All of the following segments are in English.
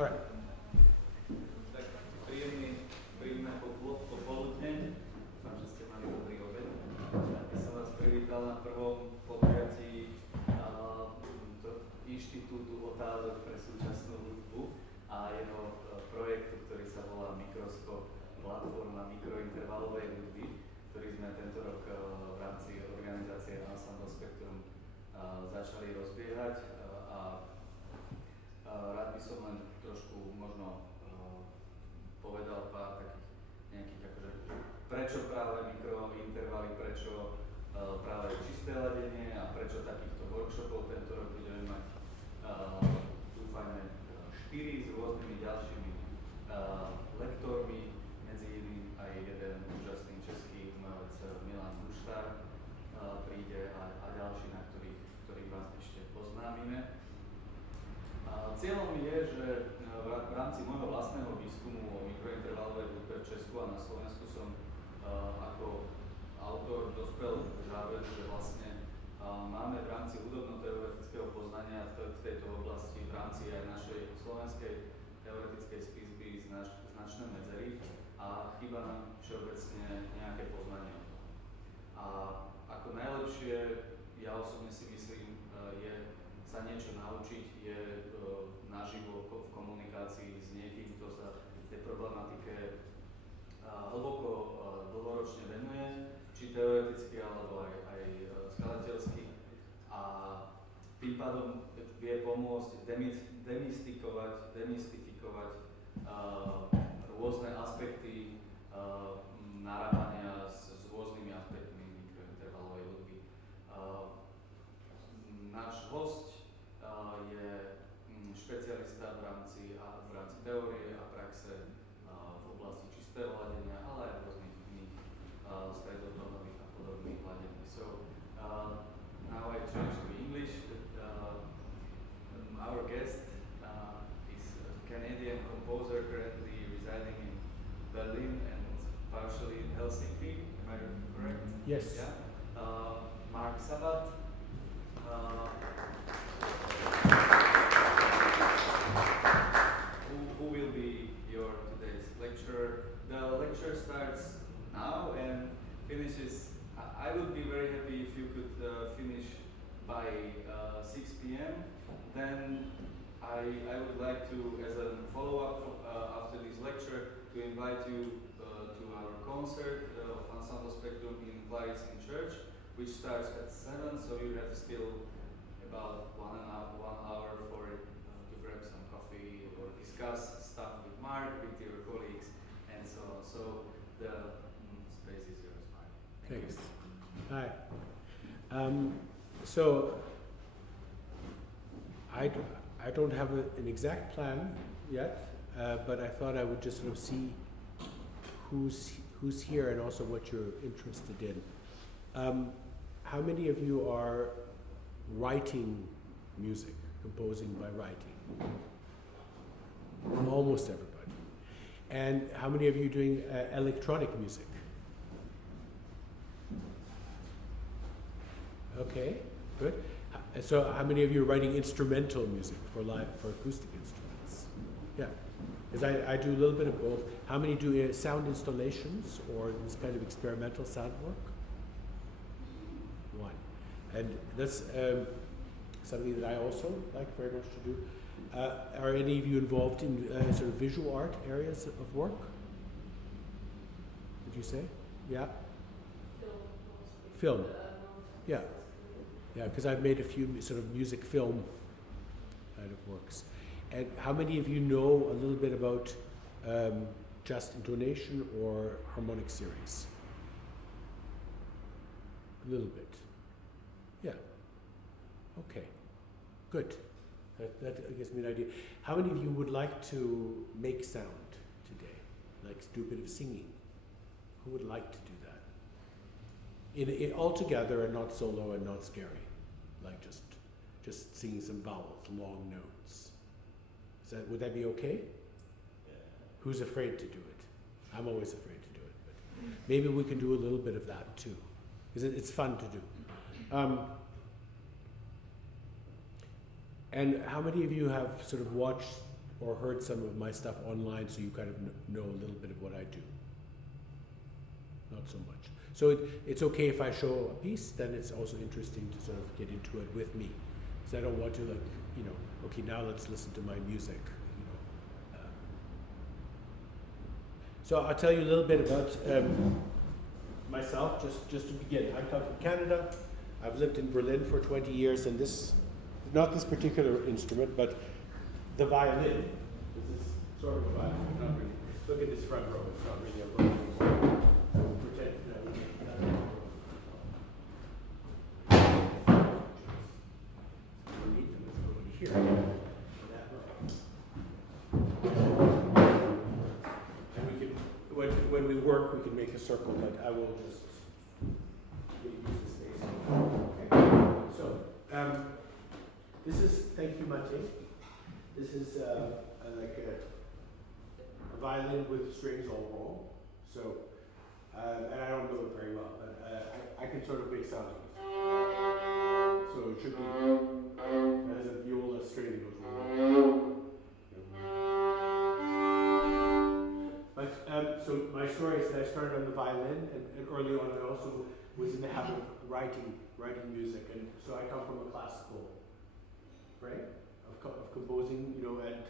All right. Tak príjemné popoludne. Dúfam, že ste mali dobrý obed. Ja by som vás privítal na prvom podujatí Inštitútu otázok pre súčasnú hudbu a jeho projektu, ktorý sa volá Mikroskop, platforma mikrointervalovej hudby, ktorý sme tento rok v rámci organizácie Ensemble Spektrum začali rozbiehať a rád by som len trošku možno povedal pár takých nejakých akože, prečo práve mikrointervaly, prečo práve čisté ladenie a prečo takýchto workshopov tento rok budeme mať dúfajme 4 s rôznymi ďalšími lektormi, medzi iným aj jeden úžasný český umelec Milan Buštár príde a ďalší, na ktorých vás ešte poznámime. Cieľom je, že v rámci môjho vlastného výskumu o mikrointervalovej hudbe v Česku a na Slovensku som ako autor dospel k záveru, že vlastne máme v rámci hudobno-teoretického poznania v tejto oblasti, v rámci aj našej slovenskej teoretickej spisby značné medzery a chýba nám všeobecne nejaké poznanie o tom. A ako najlepšie, ja osobne si myslím, je sa niečo naučiť, je naživo v komunikácii s niekým, kto sa tej problematike hlboko dlhoročne venuje, či teoreticky alebo aj skladateľsky. A tým pádom vie pomôcť demystifikovať rôzne aspekty narábania s rôznymi aspektmi mikrointervalovej hudby. Náš host je špecialista v rámci teórie a praxe v oblasti čistého hladenia, ale aj rôznych iných stredotónových a podobných hladení. So, now I change to English. Our guest is a Canadian composer currently residing in Berlin and partially in Helsinki. Am I correct? Yes. Yeah. Marc Sabat. Who will be your today's lecturer. The lecture starts now and finishes. I would be very happy if you could finish by 6 p.m. Then I would like to, as a follow-up after this lecture, to invite you to our concert of Ensemble Spectrum in Clarice Church, which starts at 7, so you have still about one hour for to grab some coffee or discuss stuff with Marc, with your colleagues, and so on. So the space is yours, Marc. Thanks. Hi. So I don't have an exact plan yet, but I thought I would just sort of see who's here and also what you're interested in. How many of you are writing music, composing by writing? Almost everybody. And how many of you are doing electronic music? Okay, good. So how many of you are writing instrumental music for acoustic instruments? Yeah, because I do a little bit of both. How many do sound installations or this kind of experimental sound work? One. And that's something that I also like very much to do. Are any of you involved in sort of visual art areas of work? Did you say? Yeah? Film. Yeah. Yeah, because I've made a few sort of music film kind of works. And how many of you know a little bit about just intonation or harmonic series? A little bit. Yeah. Okay. Good. That gives me an idea. How many of you would like to make sound today? Like do a bit of singing? Who would like to do that? In all together and not solo and not scary. Like just singing some vowels, long notes. Would that be okay? Yeah. Who's afraid to do it? I'm always afraid to do it, but maybe we can do a little bit of that too, because it's fun to do. And how many of you have sort of watched or heard some of my stuff online, so you kind of know a little bit of what I do. Not so much. So it's okay if I show a piece, then it's also interesting to sort of get into it with me. Because I don't want to okay, now let's listen to my music. So I'll tell you a little bit about myself, just to begin. I come from Canada. I've lived in Berlin for 20 years, and not this particular instrument, but the violin. This is sort of a violin, not really. Look at this front row, it's not really a row anymore. So we'll pretend that we don't need them, there's nobody here. And we can, when we work, we can make a circle, but I will just use the space. Okay. So, this is, thank you, Mate. This is like a violin with strings all wrong. So, and I don't know it very well, but I can sort of make sounds. So it should be, it has a viola string that goes wrong. But, so my story is that I started on the violin, and early on I also was in the habit of writing music, and so I come from a classical frame of composing, and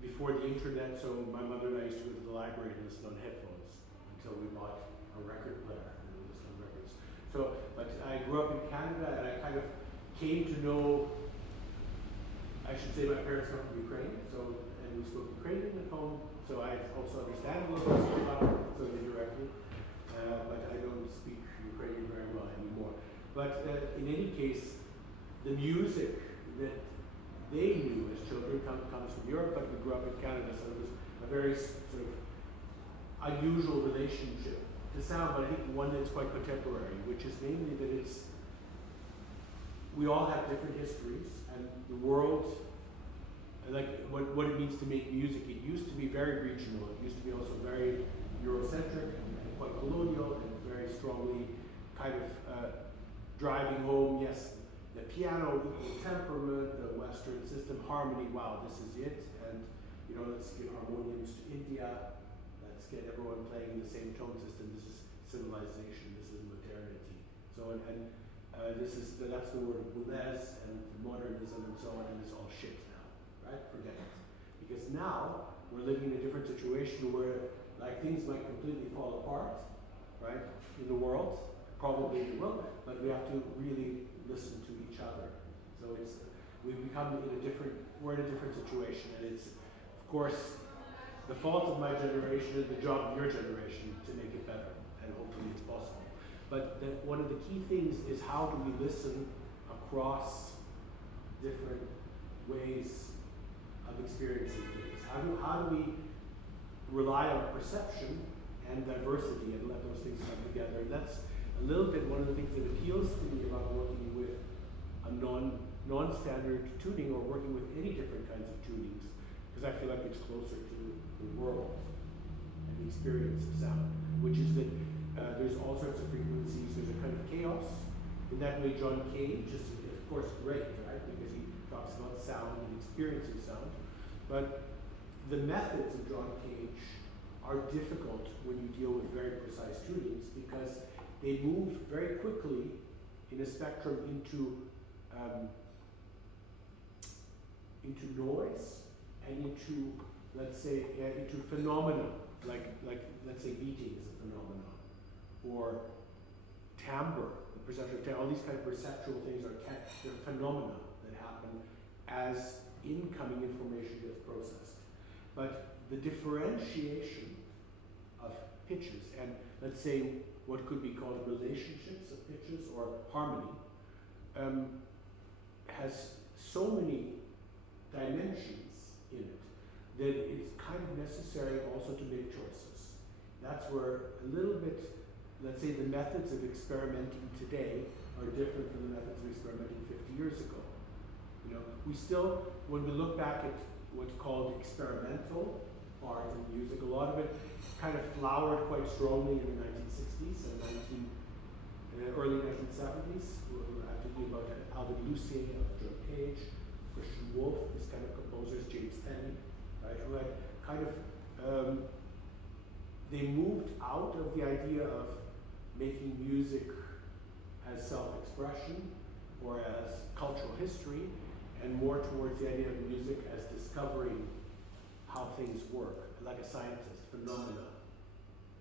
before the internet, so my mother and I used to go to the library and listen on headphones until we bought a record player and we listened on records. So, but I grew up in Canada, and I kind of came to know, I should say my parents come from Ukraine, and we spoke Ukrainian at home, so I also understand a little bit about it, so indirectly, but I don't speak Ukrainian very well anymore. But in any case, the music that they knew as children comes from Europe, but we grew up in Canada, so it was a very sort of unusual relationship to sound, but I think one that's quite contemporary, which is mainly that we all have different histories, and the world, like what it means to make music, it used to be very regional, it used to be also very Eurocentric and quite colonial, and very strongly kind of driving home, yes, the piano, equal temperament, the Western system, harmony, wow, this is it, and let's give harmoniums to India, let's get everyone playing in the same tone system, this is civilization, this is modernity. So, that's the word of Boulez and modernism and so on, and it's all shit now, right? Forget it. Because now, we're living in a different situation where, things might completely fall apart, right, in the world, probably they will, but we have to really listen to each other. So we're in a different situation, and it's, of course, the fault of my generation and the job of your generation to make it better, and hopefully it's possible. But one of the key things is how do we listen across different ways of experiencing things? How do we rely on perception and diversity and let those things come together? And that's a little bit one of the things that appeals to me about working with a non-standard tuning, or working with any different kinds of tunings, because I feel like it's closer to the world and the experience of sound, which is that there's all sorts of frequencies, there's a kind of chaos. In that way, John Cage is, of course, great, right? Because he talks about sound and experiencing sound. But the methods of John Cage are difficult when you deal with very precise tunings, because they move very quickly in a spectrum into noise and into, let's say, into phenomena, like let's say beating is a phenomenon, or timbre, the perception of timbre. All these kind of perceptual things they're phenomena that happen as incoming information gets processed. But the differentiation of pitches, and let's say what could be called relationships of pitches or harmony, has so many dimensions in it that it's kind of necessary also to make choices. That's where a little bit, let's say, the methods of experimenting today are different from the methods of experimenting 50 years ago. We still, when we look back at what's called experimental art and music, a lot of it kind of flowered quite strongly in the 1960s and early 1970s. I'm thinking about Alvin Lucier, of John Cage, Christian Wolff, this kind of composers, James Penny, right, who had kind of, they moved out of the idea of making music as self-expression or as cultural history, and more towards the idea of music as discovering how things work, like a scientist, phenomena.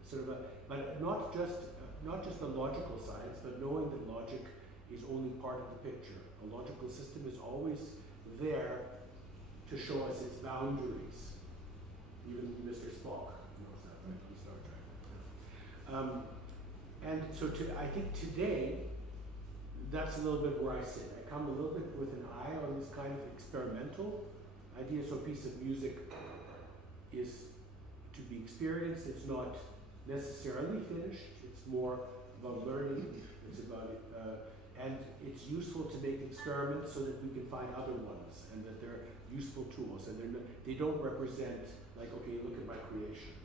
Sort of a, but not just the logical science, but knowing that logic is only part of the picture. A logical system is always there to show us its boundaries. Even Mr. Spock knows that, right, in Star Trek. And so I think today, that's a little bit where I sit. I come a little bit with an eye on this kind of experimental idea. So a piece of music is to be experienced. It's not necessarily finished. It's more about learning. It's about and it's useful to make experiments so that we can find other ones, and that they're useful tools, and they don't represent like, okay, look at my creations.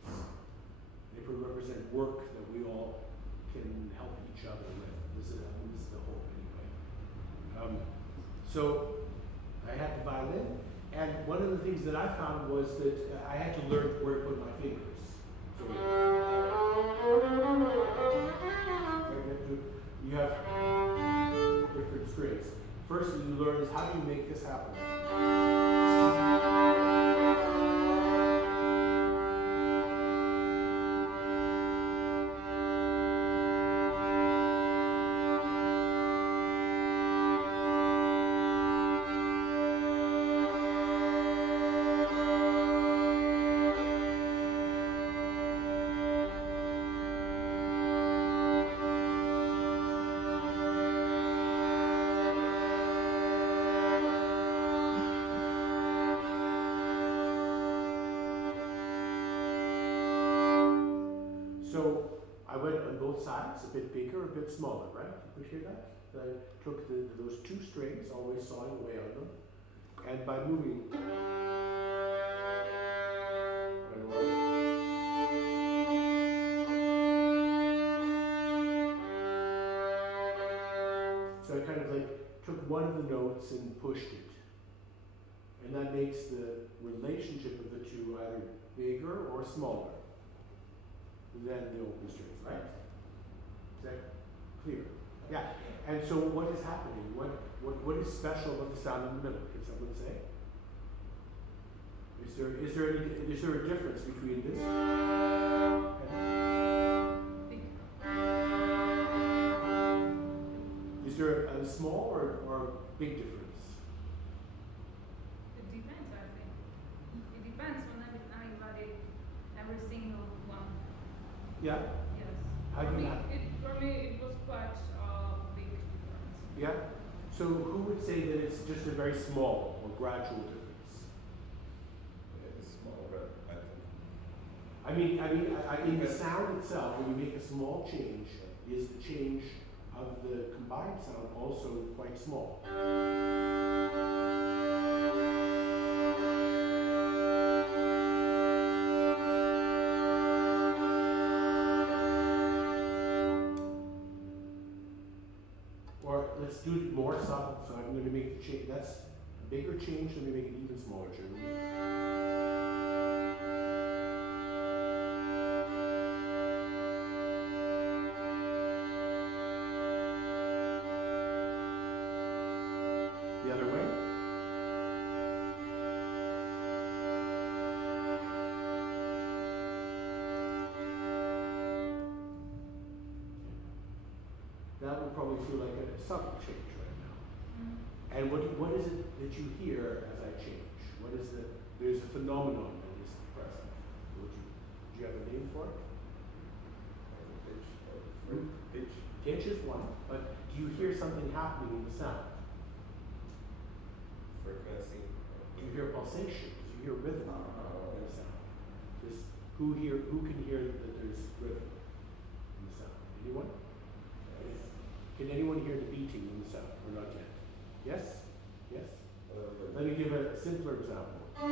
They represent work that we all can help each other with. This is the hope anyway. So I had the violin, and one of the things that I found was that I had to learn where to put my fingers. So you have different strings. First thing you learn is how do you make this happen? So I went on both sides, a bit bigger, a bit smaller, right? You could hear that? I took those two strings, always sawing away on them, and by moving, so I kind of like took one of the notes and pushed it. And that makes the relationship of the two either bigger or smaller than the open strings, right? Is that clear? Yeah. And so what is happening? What is special about the sound in the middle? Can someone say? Is there a difference between this and is there a small or big difference? It depends, I think. It depends on everybody, every single one. Yeah? Yes. How do you For me, it was quite a big difference. Yeah? So who would say that it's just a very small or gradual difference? It's small, but I I think. mean, the sound itself, when you make a small change, is the change of the combined sound also quite small? Or let's do it more subtle. So I'm going to make the change. That's a bigger change. Let me make it even smaller. The other way. That would probably feel like a subtle change right now. Mm. And what is it that you hear as I change? What is there's a phenomenon that is present. Do you have a name for it? Pitch. Pitch is one, but do you hear something happening in the sound? Frequency. Do you hear pulsation? Do you hear rhythm in the sound? Who can hear that there's rhythm in the sound? Anyone? Can anyone hear the beating in the sound or not yet? Yes? Yes? Let me give a simpler example. You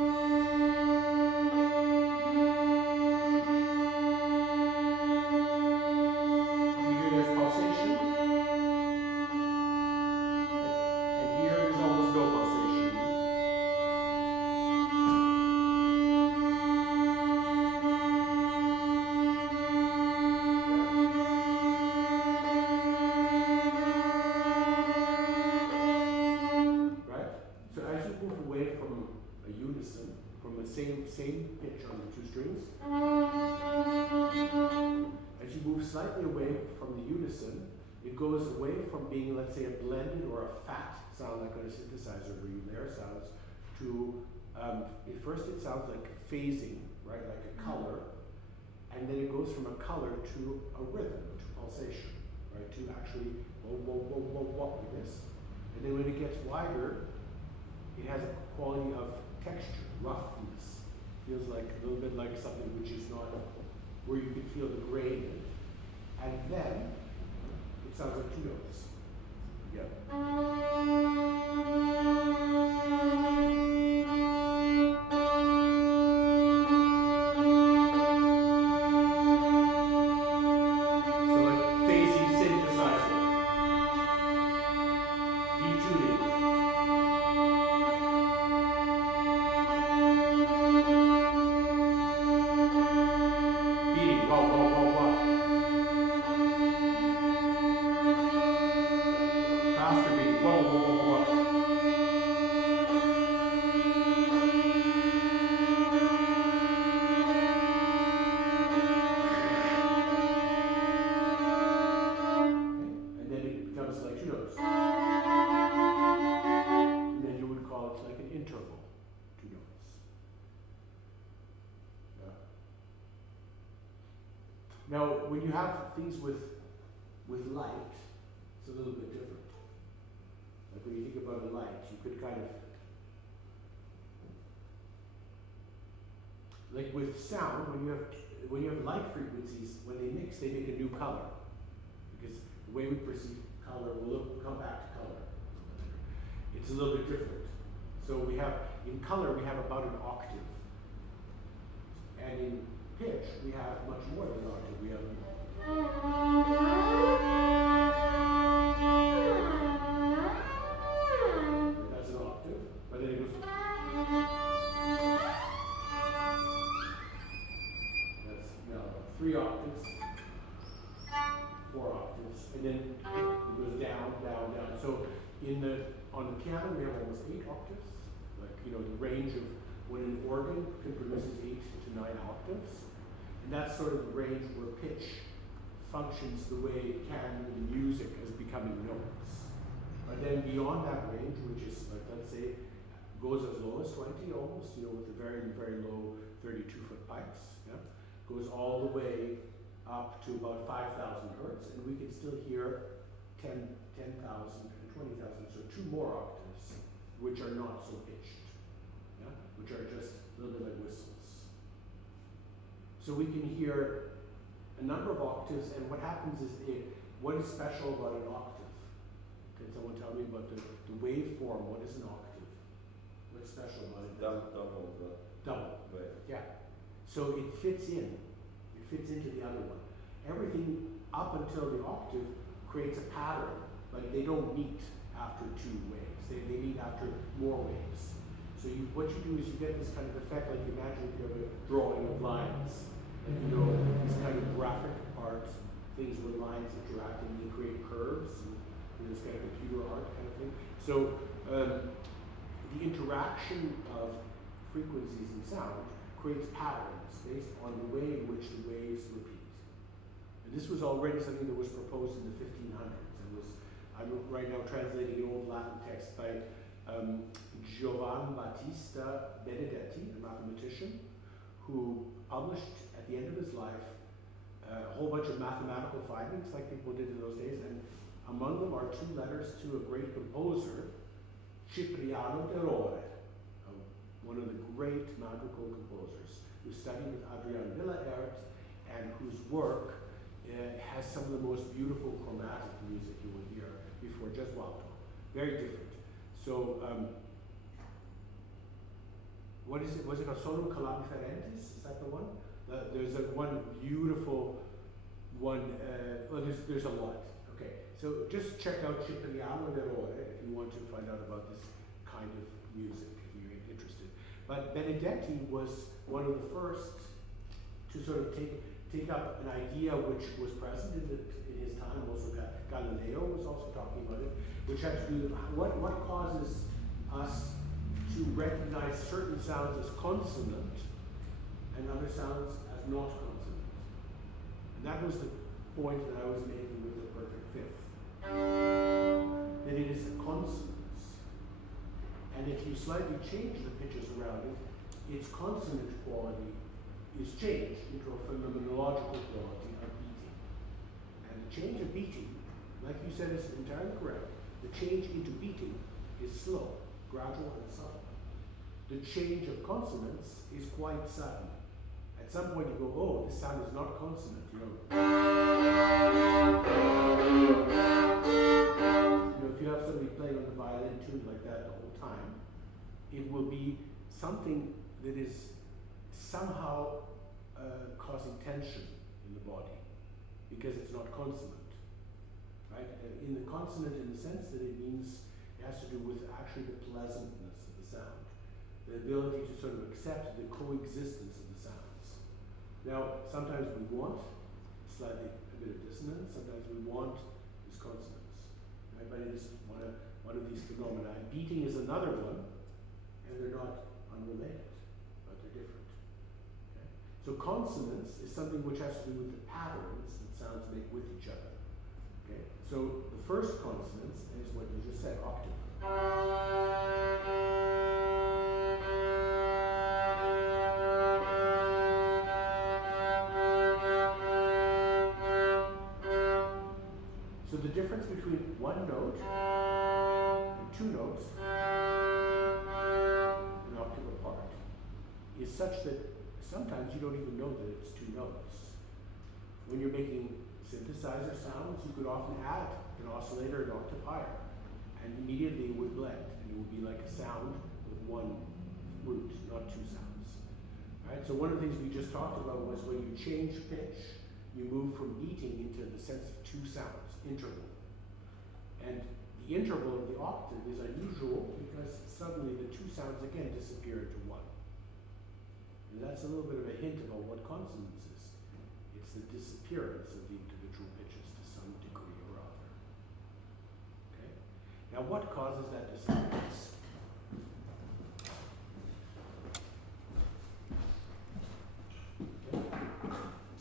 hear there's pulsation? And here there's almost no pulsation. away from a unison, from the same pitch on the two strings. As you move slightly away from the unison, it goes away from being, let's say, a blended or a fat sound like on a synthesizer where you layer sounds to, at first it sounds like phasing, right, like a color, and then it goes from a color to a rhythm, to pulsation, right, to actually whoa, whoa, whoa, whoa, whoa, like this. And then when it gets wider, it has a quality of texture, roughness. Feels like a little bit like something which is not, where you can feel the grain in it. And then it sounds like two notes. Yep. So like phasing synthesizer. Detuning. Beating. Whoa, whoa, whoa, whoa. Faster beating. Whoa, whoa, whoa, whoa, whoa. And then it becomes like two notes. And then you would call it like an interval, two notes. Yeah. Now, when you have things with light, it's a little bit different. Like when you think about a light, you could kind of, like with sound, when you have light frequencies, when they mix, they make a new color. Because the way we perceive color, we'll come back to color. It's a little bit different. So we have, in color, we have about an octave. And in pitch, we have much more than an octave. We have that's an octave, but then it goes. That's now 3 octaves, 4 octaves, and then it goes down, down, down. So on the piano we have almost 8 octaves, like the range of when an organ can produce 8 to 9 octaves, and that's sort of the range where pitch functions the way it can in music as becoming notes. But then beyond that range, which is like, let's say, goes as low as 20 almost, with the very, very low 32-foot pipes, yeah, goes all the way up to about 5,000 hertz, and we can still hear 10,000 and 20,000, so 2 more octaves, which are not so pitched, yeah, which are just a little bit like whistles. So we can hear a number of octaves, and what happens is, what is special about an octave? Can someone tell me about the waveform? What is an octave? What's special about it? Double. Double. Right. Yeah. So it fits in. It fits into the other one. Everything up until the octave creates a pattern. Like they don't meet after 2 waves. They meet after more waves. So what you do is you get this kind of effect, like imagine if you have a drawing of lines. And these kind of graphic art things where lines interact and they create curves, and this kind of computer art kind of thing. So the interaction of frequencies in sound creates patterns based on the way in which the waves repeat. And this was already something that was proposed in the 1500s. I'm right now translating an old Latin text by Giovanni Battista Benedetti, a mathematician, who published at the end of his life a whole bunch of mathematical findings like people did in those days, and among them are 2 letters to a great composer, Cipriano de Rore, one of the great madrigal composers, who studied with Adrian Villaert and whose work has some of the most beautiful chromatic music you will hear before Gesualdo. Very different. So, what is it? Was it a Solo Calamiferentis? Is that the one? There's one beautiful one. Well, there's a lot. Okay, so just check out Cipriano de Rore if you want to find out about this kind of music, if you're interested. But Benedetti was one of the first to sort of take up an idea which was present in his time. Also, Galileo was also talking about it, which had to do with what causes us to recognize certain sounds as consonant and other sounds as not consonant. And that was the point that I was making with the perfect fifth. That it is a consonance. And if you slightly change the pitches around it, its consonant quality is changed into a phenomenological quality of beating. And the change of beating, like you said, is entirely correct. The change into beating is slow, gradual and subtle. The change of consonants is quite sudden. At some point you go, oh, this sound is not consonant. You know, if you have somebody playing on the violin tuned like that the whole time, it will be something that is somehow causing tension in the body because it's not consonant, right? In the consonant, in the sense that it means it has to do with actually the pleasantness of the sound, the ability to sort of accept the coexistence of the sounds. Now, sometimes we want slightly a bit of dissonance, sometimes we want this consonance, right? But it is one of these phenomena. And beating is another one, and they're not unrelated, but they're different. Okay? So consonance is something which has to do with the patterns that sounds make with each other. Okay? So the first consonance is what you just said, octave. So the difference between one note and two notes, an octave apart, is such that sometimes you don't even know that it's two notes. When you're making synthesizer sounds, you could often add an oscillator an octave higher, and immediately it would blend, and it would be like a sound with one root, not two sounds. Right? So one of the things we just talked about was when you change pitch, you move from beating into the sense of two sounds, interval. And the interval of the octave is unusual because suddenly the two sounds again disappear into one. And that's a little bit of a hint about what consonance is. It's the disappearance of the individual pitches to some degree or other. Okay? Now what causes that disappearance?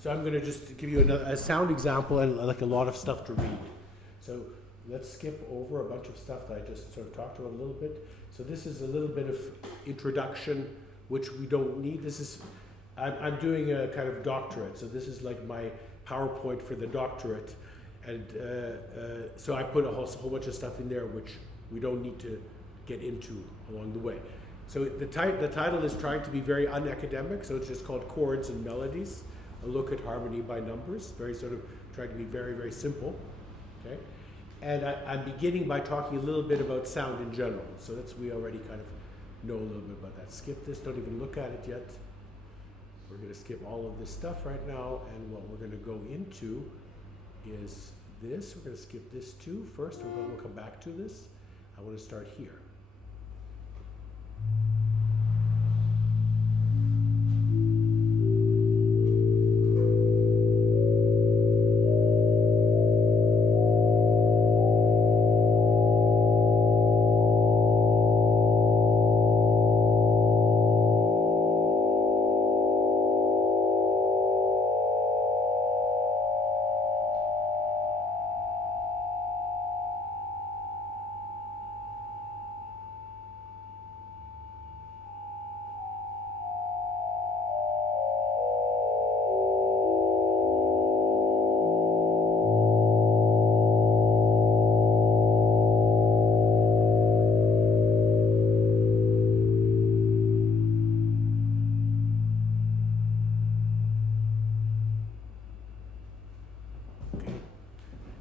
So I'm going to just give you a sound example and like a lot of stuff to read. So let's skip over a bunch of stuff that I just sort of talked about a little bit. So this is a little bit of introduction, which we don't need. This is, I'm doing a kind of doctorate, so this is like my PowerPoint for the doctorate. And so I put a whole bunch of stuff in there which we don't need to get into along the way. So the title is trying to be very unacademic, so it's just called Chords and Melodies. A look at harmony by numbers, very sort of trying to be very, very simple, okay? And I'm beginning by talking a little bit about sound in general. So we already kind of know a little bit about that. Skip this, don't even look at it yet. We're gonna skip all of this stuff right now, and what we're gonna go into is this. We're gonna skip this too first. We'll come back to this. I wanna start here.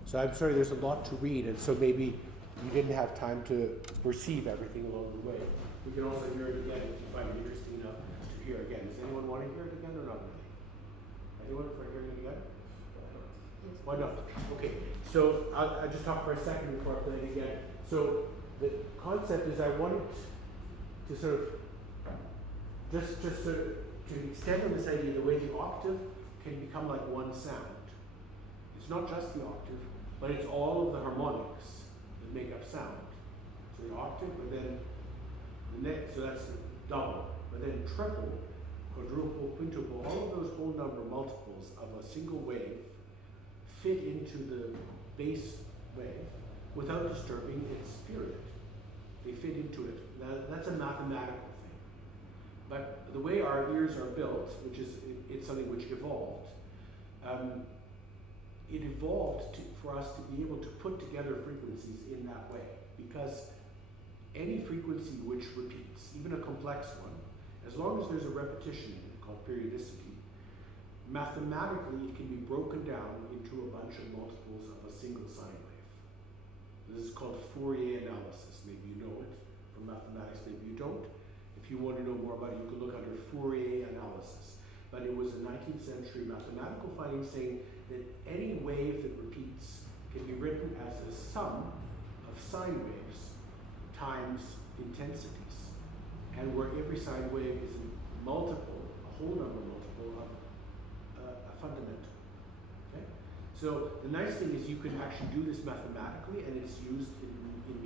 So I'm sorry, there's a lot to read, and so maybe you didn't have time to perceive everything along the way. We can also hear it again if you find it interesting enough to hear again. Does anyone want to hear it again or not really? Anyone for hearing it again? Why not? Okay, so I'll just talk for a second before I play it again. So the concept is I wanted to sort of just to extend on this idea the way the octave can become like one sound. It's not just the octave, but it's all of the harmonics that make up sound. So the octave, but then So that's double. But then triple, quadruple, quintuple, all of those whole number multiples of a single wave fit into the base wave without disturbing its period. They fit into it. Now, that's a mathematical thing. But the way our ears are built, which is it's something which evolved, it evolved for us to be able to put together frequencies in that way. Because any frequency which repeats, even a complex one, as long as there's a repetition called periodicity, mathematically it can be broken down into a bunch of multiples of a single sine wave. This is called Fourier analysis. Maybe you know it from mathematics, maybe you don't. If you want to know more about it, you can look under Fourier analysis. But it was a 19th century mathematical finding saying that any wave that repeats can be written as a sum of sine waves times intensities, and where every sine wave is a multiple, a whole number multiple of a fundamental. Okay? So the nice thing is you can actually do this mathematically, and it's used in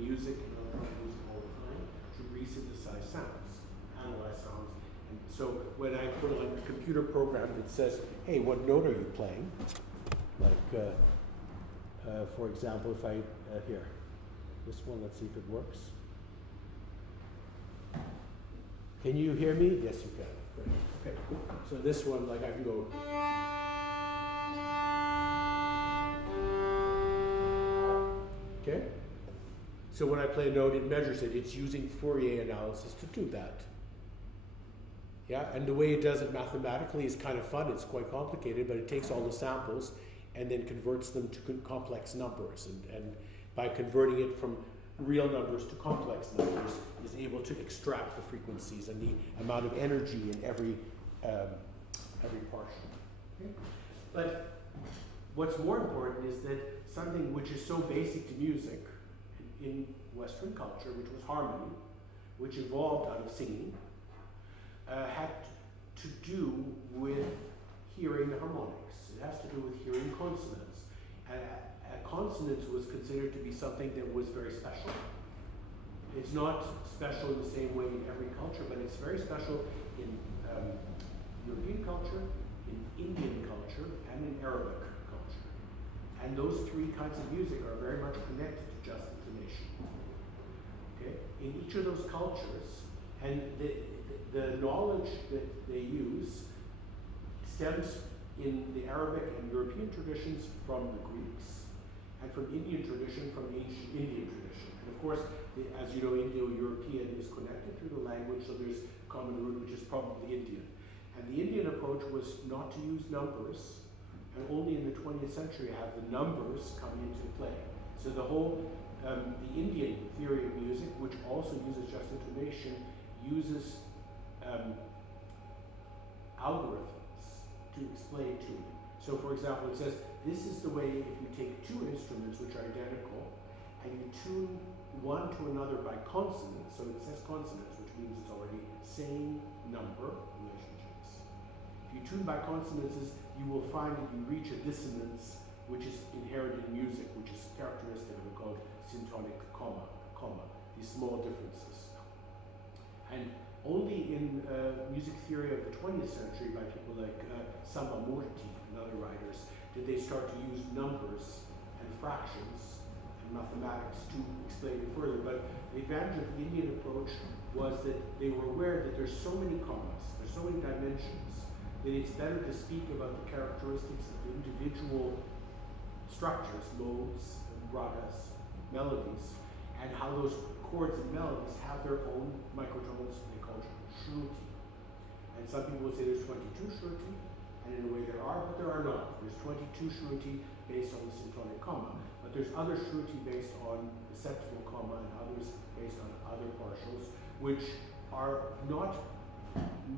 music and electronic music all the time to re-synthesize sounds, analyze sounds. And so when I put on a computer program that says, hey, what note are you playing? Like, for example, if I, here, this one, let's see if it works. Can you hear me? Yes, you can. Great. Okay, cool. So this one, like I can go. Okay? So when I play a note, it measures it. It's using Fourier analysis to do that. Yeah, and the way it does it mathematically is kind of fun. It's quite complicated, but it takes all the samples and then converts them to complex numbers. And by converting it from real numbers to complex numbers, is able to extract the frequencies and the amount of energy in every partial. Okay? But what's more important is that something which is so basic to music in Western culture, which was harmony, which evolved out of singing, had to do with hearing the harmonics. It has to do with hearing consonants. Consonance was considered to be something that was very special. It's not special in the same way in every culture, but it's very special in European culture, in Indian culture, and in Arabic culture. And those three kinds of music are very much connected to just intonation. Okay? In each of those cultures, and the knowledge that they use stems in the Arabic and European traditions from the Greeks, and from Indian tradition, from ancient Indian tradition. And of course, as you know, Indo-European is connected through the language, so there's a common root, which is probably Indian. And the Indian approach was not to use numbers, and only in the 20th century have the numbers come into play. So the whole, the Indian theory of music, which also uses just intonation, uses algorithms to explain tuning. So for example, it says, this is the way if you take two instruments which are identical and you tune one to another by consonants, so it says consonants, which means it's already same number relationships. If you tune by consonants, you will find that you reach a dissonance which is inherent in music, which is characteristic of called syntonic comma, these small differences. And only in music theory of the 20th century by people like Samamurti and other writers did they start to use numbers and fractions and mathematics to explain it further. But the advantage of the Indian approach was that they were aware that there's so many commas, there's so many dimensions, that it's better to speak about the characteristics of the individual structures, modes, ragas, melodies, and how those chords and melodies have their own microtones, they call it shruti. And some people will say there's 22 shruti, and in a way there are, but there are not. There's 22 shruti based on the syntonic comma, but there's other shruti based on the septimal comma and others based on other partials, which are not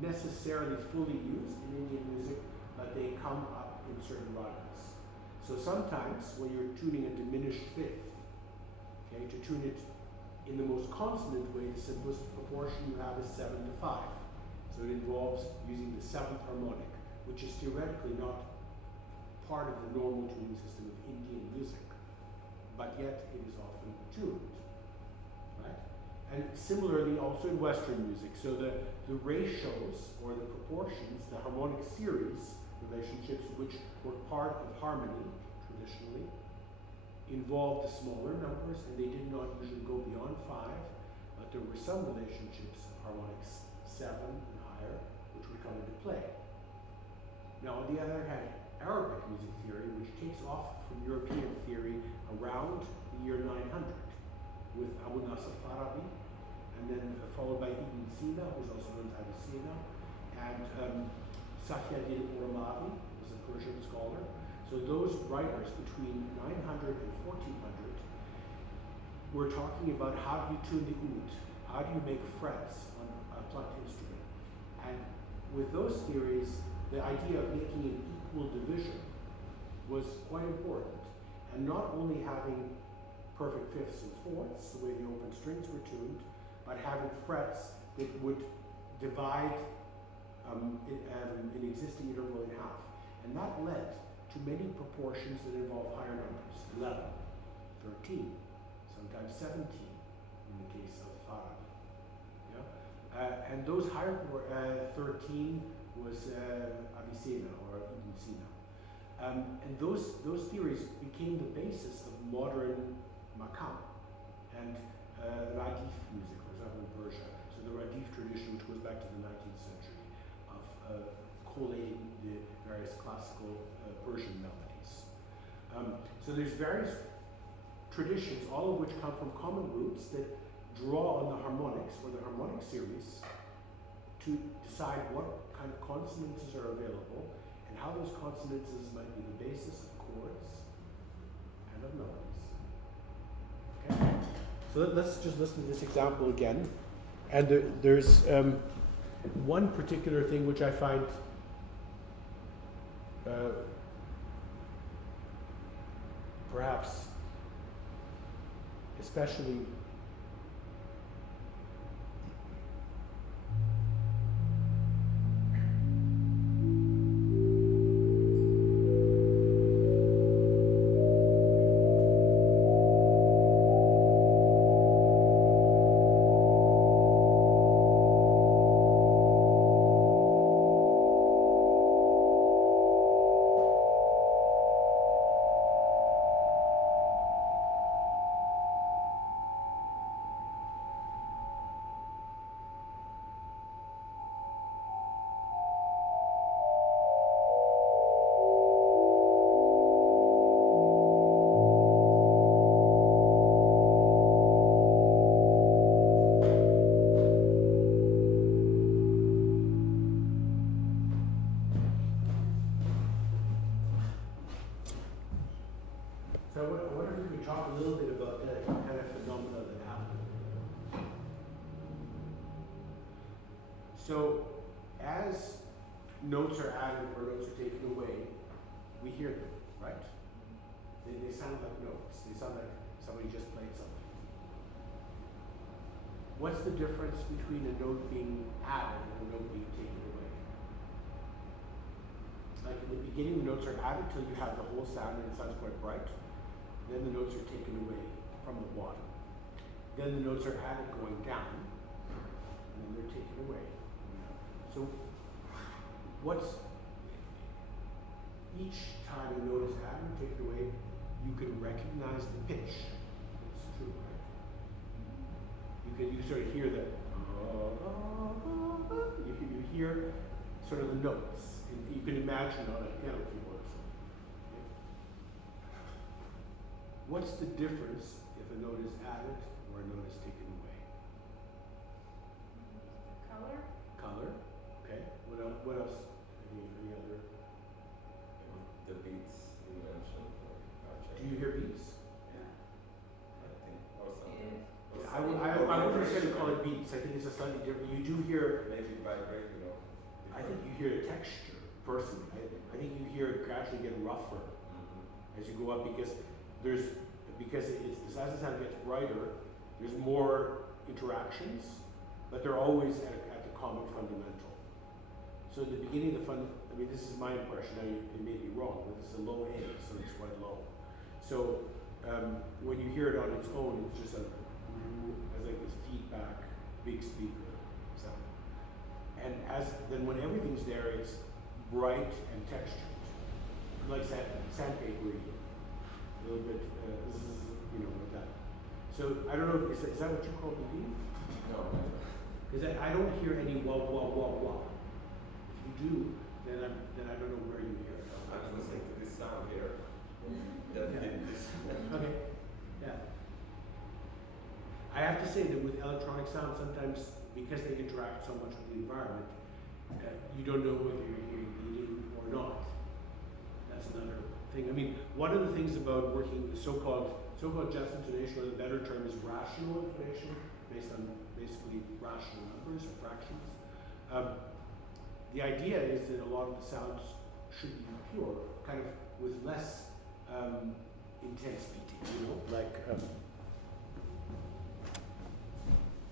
necessarily fully used in Indian music, but they come up in certain ragas. So sometimes when you're tuning a diminished fifth, okay, to tune it in the most consonant way, the simplest proportion you have is 7 to 5. So it involves using the seventh harmonic, which is theoretically not part of the normal tuning system of Indian music, but yet it is often tuned, right? And similarly also in Western music. So the ratios or the proportions, the harmonic series relationships which were part of harmony traditionally involved the smaller numbers, and they did not usually go beyond 5, but there were some relationships of harmonics 7 and higher which would come into play. Now on the other hand, Arabic music theory, which takes off from European theory around the year 900 with Abu Nasr Farabi, and then followed by Ibn Sina, who's also known as Avicenna, and Safiuddin Urmavi was a Persian scholar. So those writers between 900 and 1400 were talking about how do you tune the oud, how do you make frets on a plucked instrument. And with those theories, the idea of making an equal division was quite important. And not only having perfect fifths and fourths, the way the open strings were tuned, but having frets that would divide an existing interval in half. And that led to many proportions that involve higher numbers, 11, 13, sometimes 17 in the case of Farabi. Yeah? And those higher 13 was Avicenna or Ibn Sina. And those theories became the basis of modern makam and radif music, for example, in Persia. So the radif tradition, which goes back to the 19th century, of collating the various classical Persian melodies. So there's various traditions, all of which come from common roots that draw on the harmonics or the harmonic series to decide what kind of consonances are available and how those consonances might be the basis of chords and of melodies. Okay? So let's just listen to this example again. And there's one particular thing which I find perhaps especially So I wonder if we could talk a little bit about the kind of phenomena that happen. So as notes are added or notes are taken away, we hear them, right? They sound like notes. They sound like somebody just played something. What's the difference between a note being added and a note being taken away? Like in the beginning, the notes are added till you have the whole sound and it sounds quite bright. Then the notes are taken away from the bottom. Then the notes are added going down, and then they're taken away. So each time a note is added and taken away, you can recognize the pitch. It's true, right? You sort of hear the, you hear sort of the notes. You can imagine on a piano keyboard or something. What's the difference if a note is added or a note is taken away? Color? Color. Okay. What else? Any other? The beats you mentioned. Do you hear beats? Yeah. I think. Or something. Yeah. I wouldn't necessarily call it beats. I think it's a slightly different. You do hear. Maybe vibrate, I think you hear the texture. Personally, I think you hear it gradually get rougher as you go up because as the sound gets brighter, there's more interactions, but they're always at the common fundamental. So at the beginning of this is my impression, now it may be wrong, but this is a low A, so it's quite low. So when you hear it on its own, it's just a as like this feedback, big speaker sound. And then when everything's there, it's bright and textured, like sandpaper, a little bit, like that. So I don't know, is that what you call BD? No. Because I don't hear any wah wah wah wah. If you do, then I don't know where you hear it. I was listening to this sound here. That Yeah. did this. Okay. Yeah. I have to say that with electronic sound, sometimes because they interact so much with the environment, you don't know whether you're hearing bleeding or not. That's another thing. I mean, one of the things about working with so-called just intonation, or the better term is rational intonation, based on basically rational numbers or fractions. The idea is that a lot of the sounds should be pure, kind of with less intense beating, like.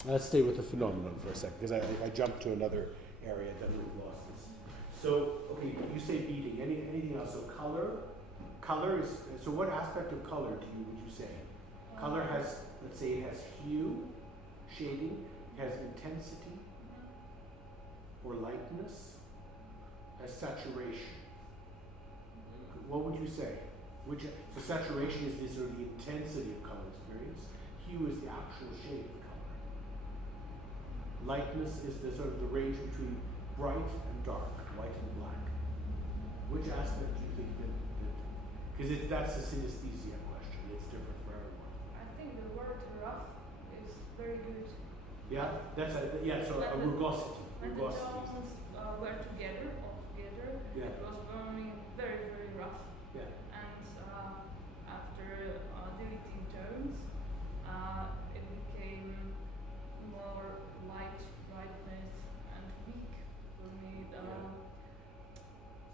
Let's stay with the phenomenon for a second, because if I jump to another area, then we've lost this. So, okay, you say beating. Anything else? So color is. So what aspect of color would you say? Color has, let's say, it has hue, shading, it has intensity or lightness, has saturation. What would you say? So saturation is the sort of the intensity of color experience. Hue is the actual shade of color. Lightness is the sort of the range between bright and dark, white and black. Which aspect do you think that because that's a synesthesia question. It's different for everyone. I think the word rough is very good. Yeah, so a rugosity. When the tones were together, all together, Yeah. it was for me very, very rough. Yeah. And after deleting tones, it became more light, brightness, and weak for me.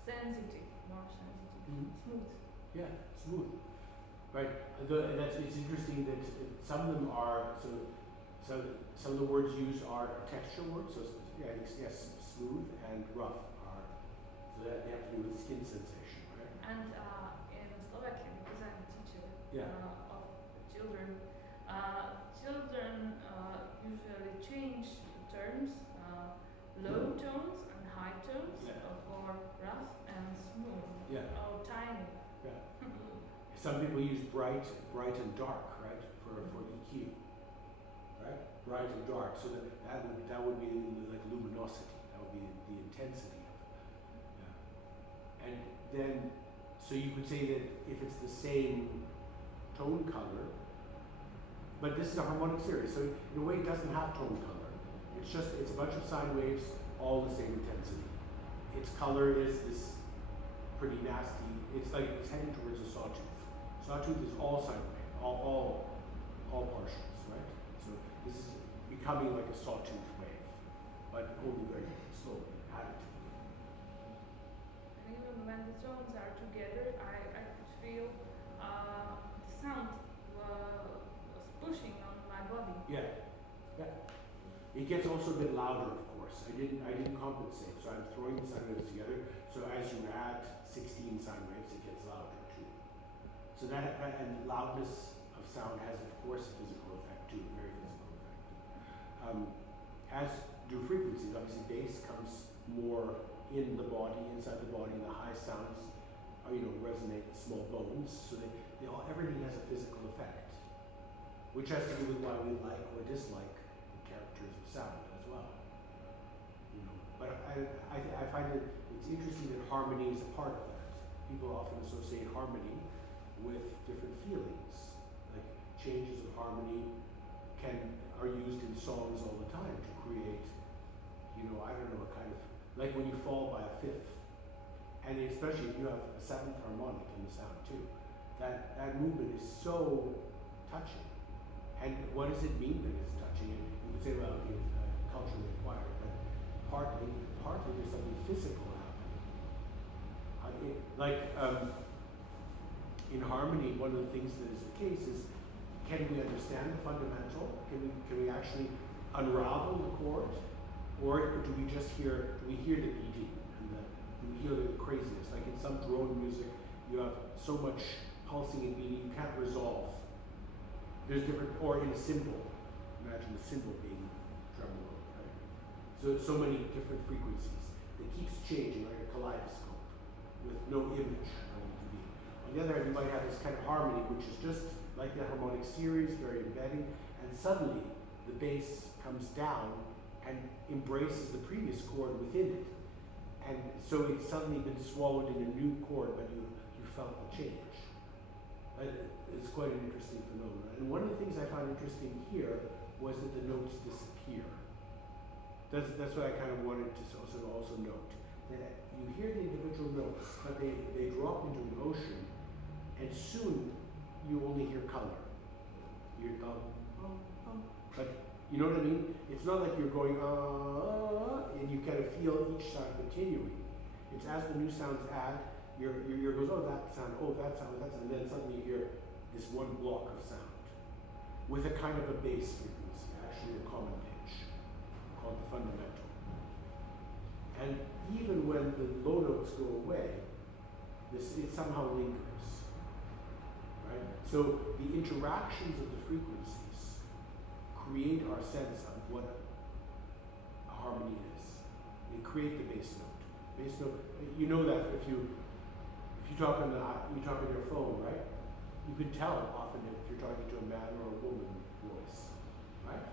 Sensitive, more sensitive, Mhm. smooth. Yeah, smooth. Right. It's interesting that some of them are some of the words used are texture words. So yes, smooth and rough are. So that they have to do with skin sensation, right? And in Slovakia, because I'm a teacher Yeah. of children, children usually change terms, low tones and high tones Yeah. for rough and smooth, Yeah. or tiny. Yeah. Some people use bright and dark, right, for EQ, right? Bright and dark. So that would be like luminosity. That would be the intensity of it. Yeah. And then, so you could say that if it's the same tone color, but this is a harmonic series, so in a way it doesn't have tone color. It's a bunch of sine waves, all the same intensity. Its color is this pretty nasty. It's like it's heading towards a sawtooth. Sawtooth is all sine wave, all partials, right? So this is becoming like a sawtooth wave, but only very slowly, additively. And even when the tones are together, I could feel the sound was pushing on my body. Yeah. It gets also a bit louder, of course. I didn't compensate, so I'm throwing the sine waves together. So as you add 16 sine waves, it gets louder too. So that and loudness of sound has, of course, a physical effect too, very physical effect. As do frequencies. Obviously, bass comes more in the body, inside the body. The high sounds, resonate the small bones. So everything has a physical effect, which has to do with why we like or dislike the characters of sound as well. But I find that it's interesting that harmony is a part of that. People often associate harmony with different feelings. Like changes of harmony are used in songs all the time to create, a kind of, like when you fall by a fifth, and especially if you have a seventh harmonic in the sound too, that movement is so touching. And what does it mean that it's touching? And you could say, well, it's culturally acquired, but partly there's something physical happening. In harmony, one of the things that is the case is, can we understand the fundamental? Can we actually unravel the chord, or do we hear the beating and do we hear the craziness? Like in some drone music, you have so much pulsing and beating you can't resolve. There's different, or in a cymbal, imagine a cymbal being tremolo, right? So many different frequencies. It keeps changing like a kaleidoscope with no image going to be. On the other hand, you might have this kind of harmony, which is just like the harmonic series, very embedding, and suddenly the bass comes down and embraces the previous chord within it. And so it's suddenly been swallowed in a new chord, but you felt the change. It's quite an interesting phenomenon. And one of the things I found interesting here was that the notes disappear. That's what I kind of wanted to also note. That you hear the individual notes, but they drop into an ocean, and soon you only hear color. You hear bum, bum, bum. But you know what I mean? It's not like you're going, and you kind of feel each sound continuing. It's as the new sounds add, your ear goes, oh, that sound, and then suddenly you hear this one block of sound with a kind of a bass frequency, actually a common pitch, called the fundamental. And even when the low notes go away, it somehow lingers, right? So the interactions of the frequencies create our sense of what a harmony is. They create the bass note. Bass note. You know that if you talk on your phone, right? You can tell often if you're talking to a man or a woman voice, right?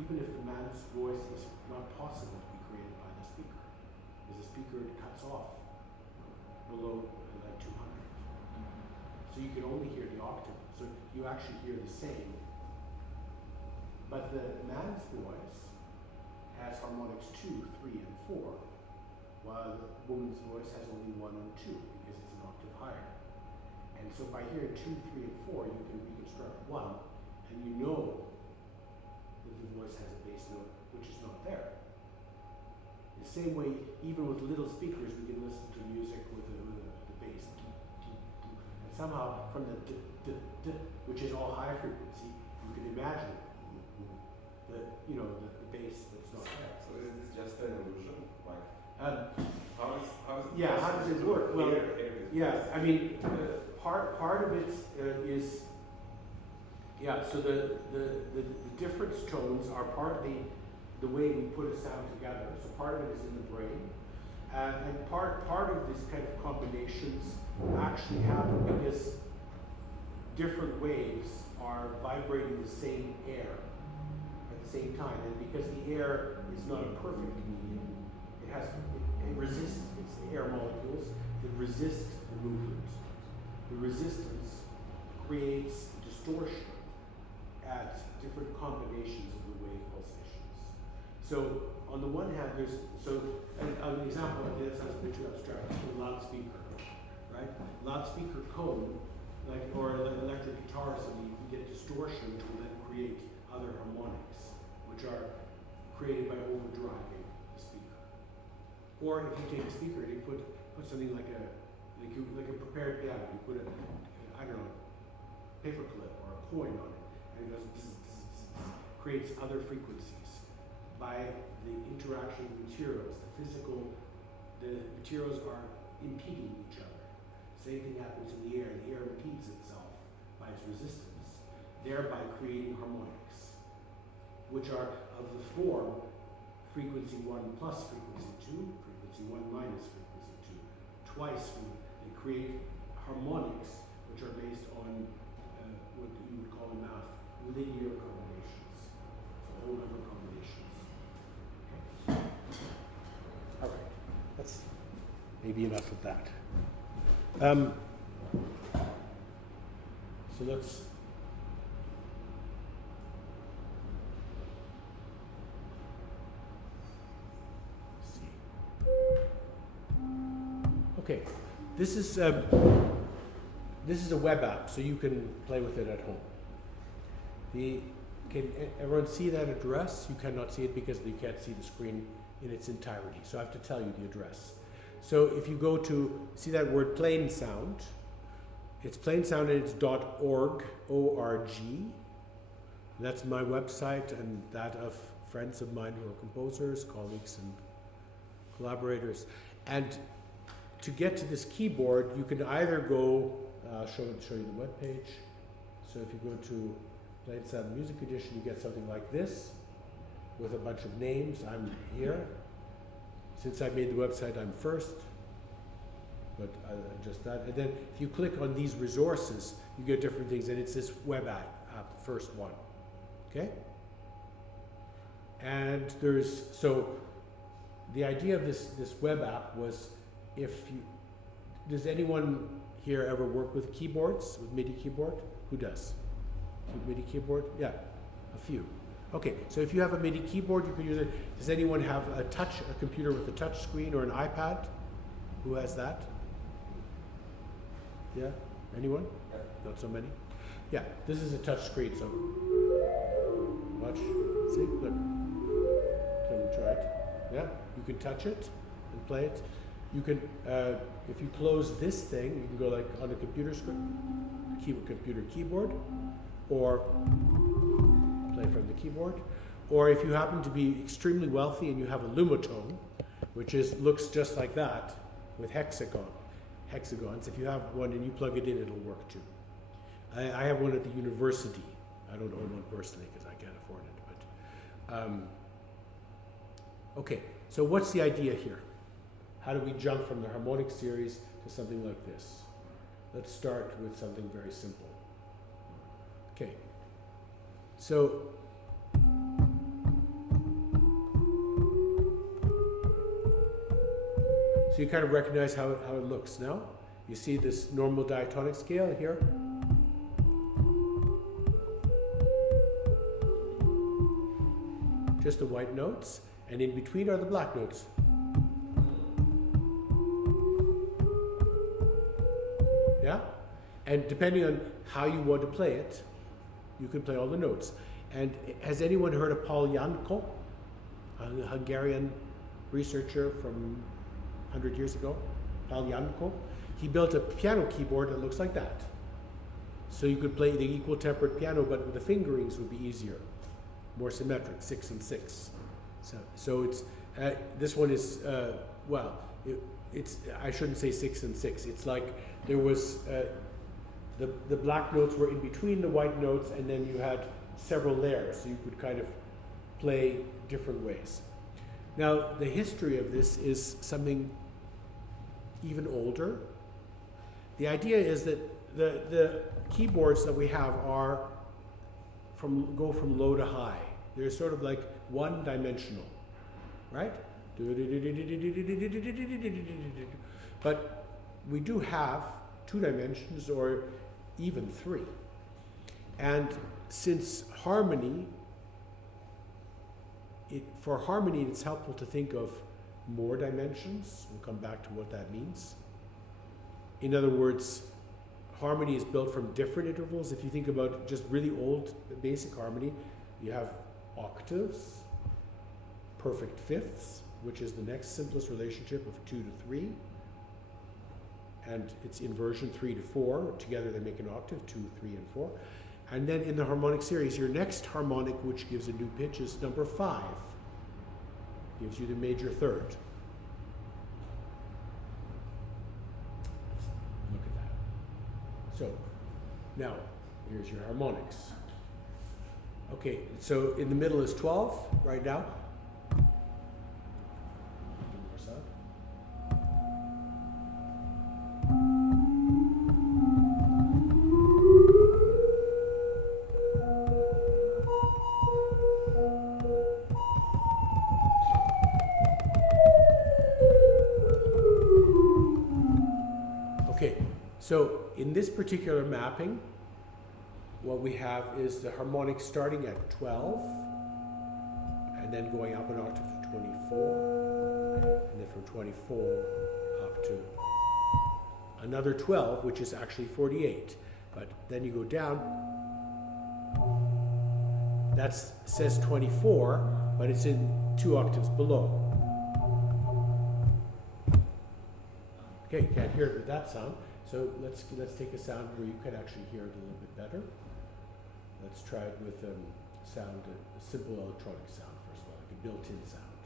Even if the man's voice is not possible to be created by the speaker, because the speaker cuts off below like 200. So you can only hear the octave. So you actually hear the same. But the man's voice has harmonics 2, 3, and 4, while the woman's voice has only 1 and 2 because it's an octave higher. And so by hearing 2, 3, and 4, you can reconstruct 1, and you know that the voice has a bass note which is not there. The same way, even with little speakers, we can listen to music with the bass. And somehow, from the which is all high frequency, you can imagine the bass that's not there. So is this just an illusion? Like, how does it work? Well, I mean, part of it is so the difference tones are partly the way we put a sound together. So part of it is in the brain, and part of this kind of combinations actually happen because different waves are vibrating the same air at the same time, and because the air is not a perfect medium, it resists. It's the air molecules that resist the movement. The resistance creates distortion at different combinations of the wave pulsations. So on the one hand, an example, that sounds a bit too abstract, a loudspeaker, right? Loudspeaker cone, or an electric guitar, so you can get distortion, which will then create other harmonics, which are created by overdriving the speaker. Or if you take a speaker and you put something like a prepared piano, you put paperclip or a coin on it, and it goes bzz, bzz, bzz, bzz, creates other frequencies by the interaction of materials. The materials are impeding each other. Same thing happens in the air. The air impedes itself by its resistance, thereby creating harmonics, which are of the form frequency 1 plus frequency 2, frequency 1 minus frequency 2. Twice they create harmonics which are based on what you would call in math linear combinations. So whole number combinations. Okay. All right. That's maybe enough of that. So let's see. Okay, this is a web app, so you can play with it at home. Can everyone see that address? You cannot see it because you can't see the screen in its entirety. So I have to tell you the address. So if you go to, see that word plain sound, it's plain sound and it's .org, O-R-G. That's my website and that of friends of mine who are composers, colleagues and collaborators. And to get to this keyboard, you can either go, I'll show you the web page. So if you go to Plain Sound Music Edition, you get something like this with a bunch of names. I'm here. Since I made the website, I'm first. But just that. And then if you click on these resources, you get different things. And it's this web app, the first one. Okay? And so the idea of this web app was, does anyone here ever work with keyboards, with MIDI keyboard? Who does? MIDI keyboard? Yeah, a few. Okay, so if you have a MIDI keyboard, you can use it. Does anyone have a computer with a touch screen or an iPad? Who has that? Yeah, anyone? Yeah. Not so many? Yeah, this is a touch screen, so watch, see, look. Can we try it? Yeah, you can touch it and play it. You can, if you close this thing, you can go like on a computer screen, computer keyboard, or play from the keyboard. Or if you happen to be extremely wealthy and you have a Lumatone, which looks just like that with hexagons. If you have one and you plug it in, it'll work too. I have one at the university. I don't own one personally because I can't afford it. But okay, so what's the idea here? How do we jump from the harmonic series to something like this? Let's start with something very simple. Okay, so you kind of recognize how it looks now. You see this normal diatonic scale here. Just the white notes, and in between are the black notes. Yeah? And depending on how you want to play it, you can play all the notes. And has anyone heard of Paul Janko, a Hungarian researcher from 100 years ago? Paul Janko. He built a piano keyboard that looks like that. So you could play the equal tempered piano, but the fingerings would be easier, more symmetric, 6 and 6. So it's this one is it's I shouldn't say 6 and 6. It's like there was the black notes were in between the white notes, and then you had several layers, so you could kind of play different ways. Now the history of this is something even older. The idea is that the keyboards that we have go from low to high. They're sort of like one-dimensional, right? But we do have 2 dimensions or even 3. And since harmony, for harmony it's helpful to think of more dimensions. We'll come back to what that means. In other words, harmony is built from different intervals. If you think about just really old basic harmony, you have octaves, perfect fifths, which is the next simplest relationship of 2 to 3, and its inversion 3 to 4. Together they make an octave, 2, 3, and 4. And then in the harmonic series, your next harmonic, which gives a new pitch, is number 5. Gives you the major third. Look at that. So now here's your harmonics. Okay, so in the middle is 12 right now. Okay, so in this particular mapping, what we have is the harmonic starting at 12 and then going up an octave to 24, and then from 24 up to another 12, which is actually 48. But then you go down, that says 24, but it's in 2 octaves below. Okay, you can't hear it with that sound, so let's take a sound where you can actually hear it a little bit better. Let's try it with a simple electronic sound first of all, like a built-in sound.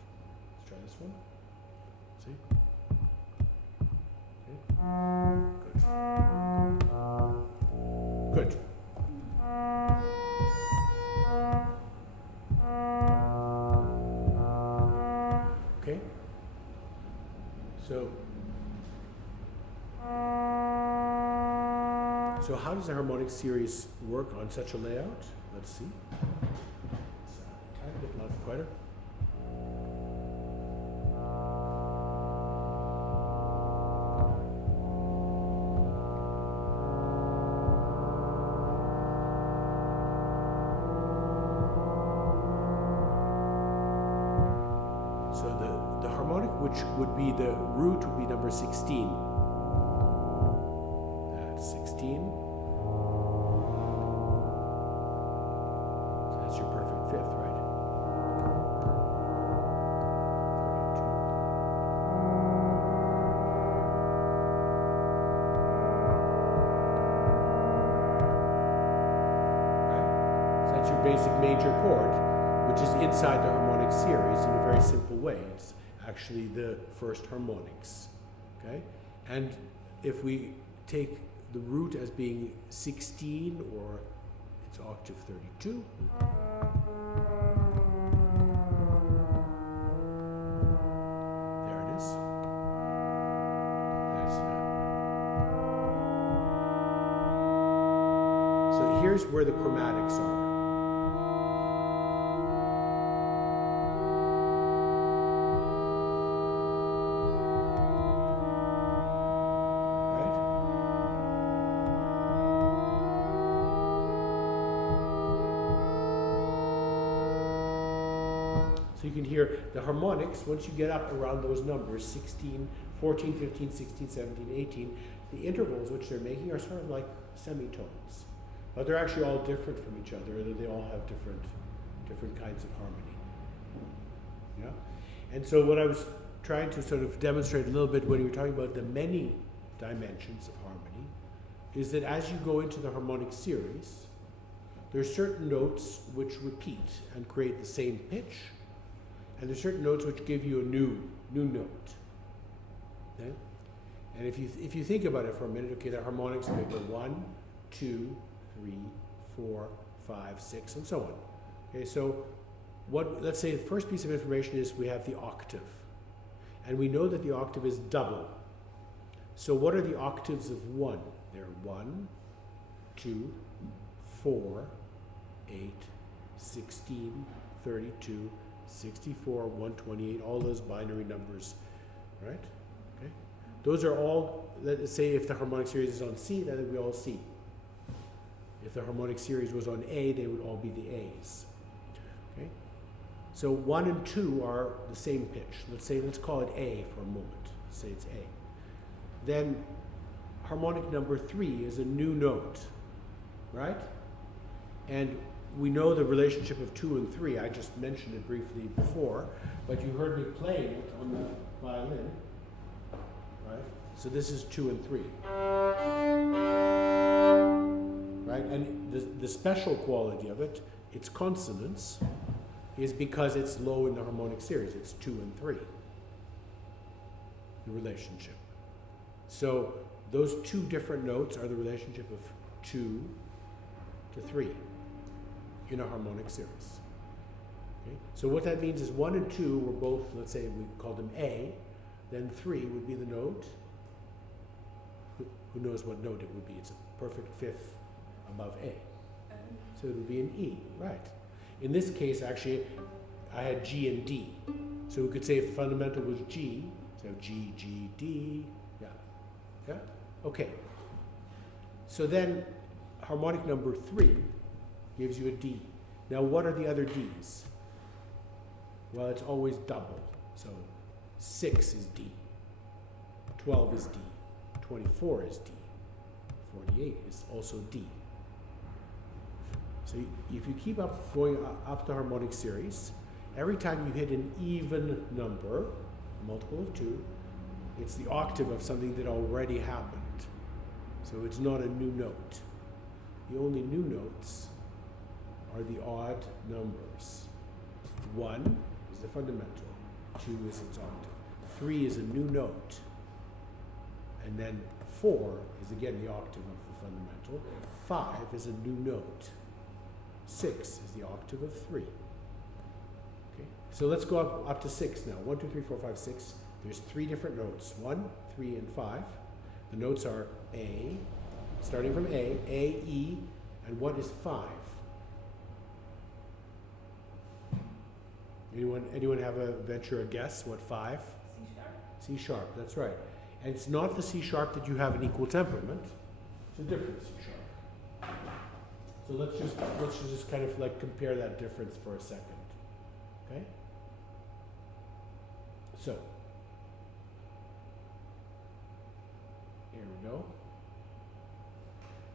Let's try this one. See? Okay. Good. Good. So how does the harmonic series work on such a layout? Let's see. It's a tiny bit louder, quieter. So the harmonic, which would be the root, would be number 16. That's 16. So that's your perfect fifth, right? 32. Right? So that's your basic major chord, which is inside the harmonic series in a very simple way. It's actually the first harmonics. Okay? And if we take the root as being 16, or it's octave 32. There it is. That's that. So here's where the chromatics are. So you can hear the harmonics, once you get up around those numbers, 16, 14, 15, 16, 17, 18, the intervals which they're making are sort of like semitones. But they're actually all different from each other, and they all have different kinds of harmony. Yeah? And so what I was trying to sort of demonstrate a little bit when you were talking about the many dimensions of harmony is that as you go into the harmonic series, there are certain notes which repeat and create the same pitch, and there's certain notes which give you a new note. Okay? And if you think about it for a minute, okay, the harmonics may go 1, 2, 3, 4, 5, 6, and so on. Okay, so let's say the first piece of information is we have the octave. And we know that the octave is double. So what are the octaves of 1? They're 1, 2, 4, 8, 16, 32, 64, 128, all those binary numbers, right? Okay. Those are all, let's say if the harmonic series is on C, then we all C. If the harmonic series was on A, they would all be the A's. Okay. So 1 and 2 are the same pitch. Let's call it A for a moment. Let's say it's A. Then harmonic number 3 is a new note, right? And we know the relationship of 2 and 3. I just mentioned it briefly before, but you heard me playing it on the violin, right? So this is 2 and 3, right? And the special quality of it, its consonance, is because it's low in the harmonic series. It's 2 and 3, the relationship. So those two different notes are the relationship of 2 to 3. In a harmonic series. Okay? So what that means is 1 and 2 were both, let's say we call them A, then 3 would be the note. Who knows what note it would be? It's a perfect fifth above A. So it would be an E, right. In this case, actually, I had G and D. So we could say if the fundamental was G, so G, G, D, yeah. Yeah? Okay. So then harmonic number 3 gives you a D. Now what are the other Ds? Well, it's always double. So 6 is D, 12 is D, 24 is D, 48 is also D. So if you keep up going up the harmonic series, every time you hit an even number, a multiple of 2, it's the octave of something that already happened. So it's not a new note. The only new notes are the odd numbers. 1 is the fundamental, 2 is its octave, 3 is a new note, and then 4 is again the octave of the fundamental, 5 is a new note, 6 is the octave of 3. Okay, so let's go up to 6 now. 1, 2, 3, 4, 5, 6. There's 3 different notes, 1, 3, and 5. The notes are A, starting from A, E, and what is 5? Anyone have a venture a guess what 5? C sharp. C sharp, that's right. And it's not the C sharp that you have in equal temperament. It's a different C sharp. So let's just kind of like compare that difference for a second. Okay? So here we go.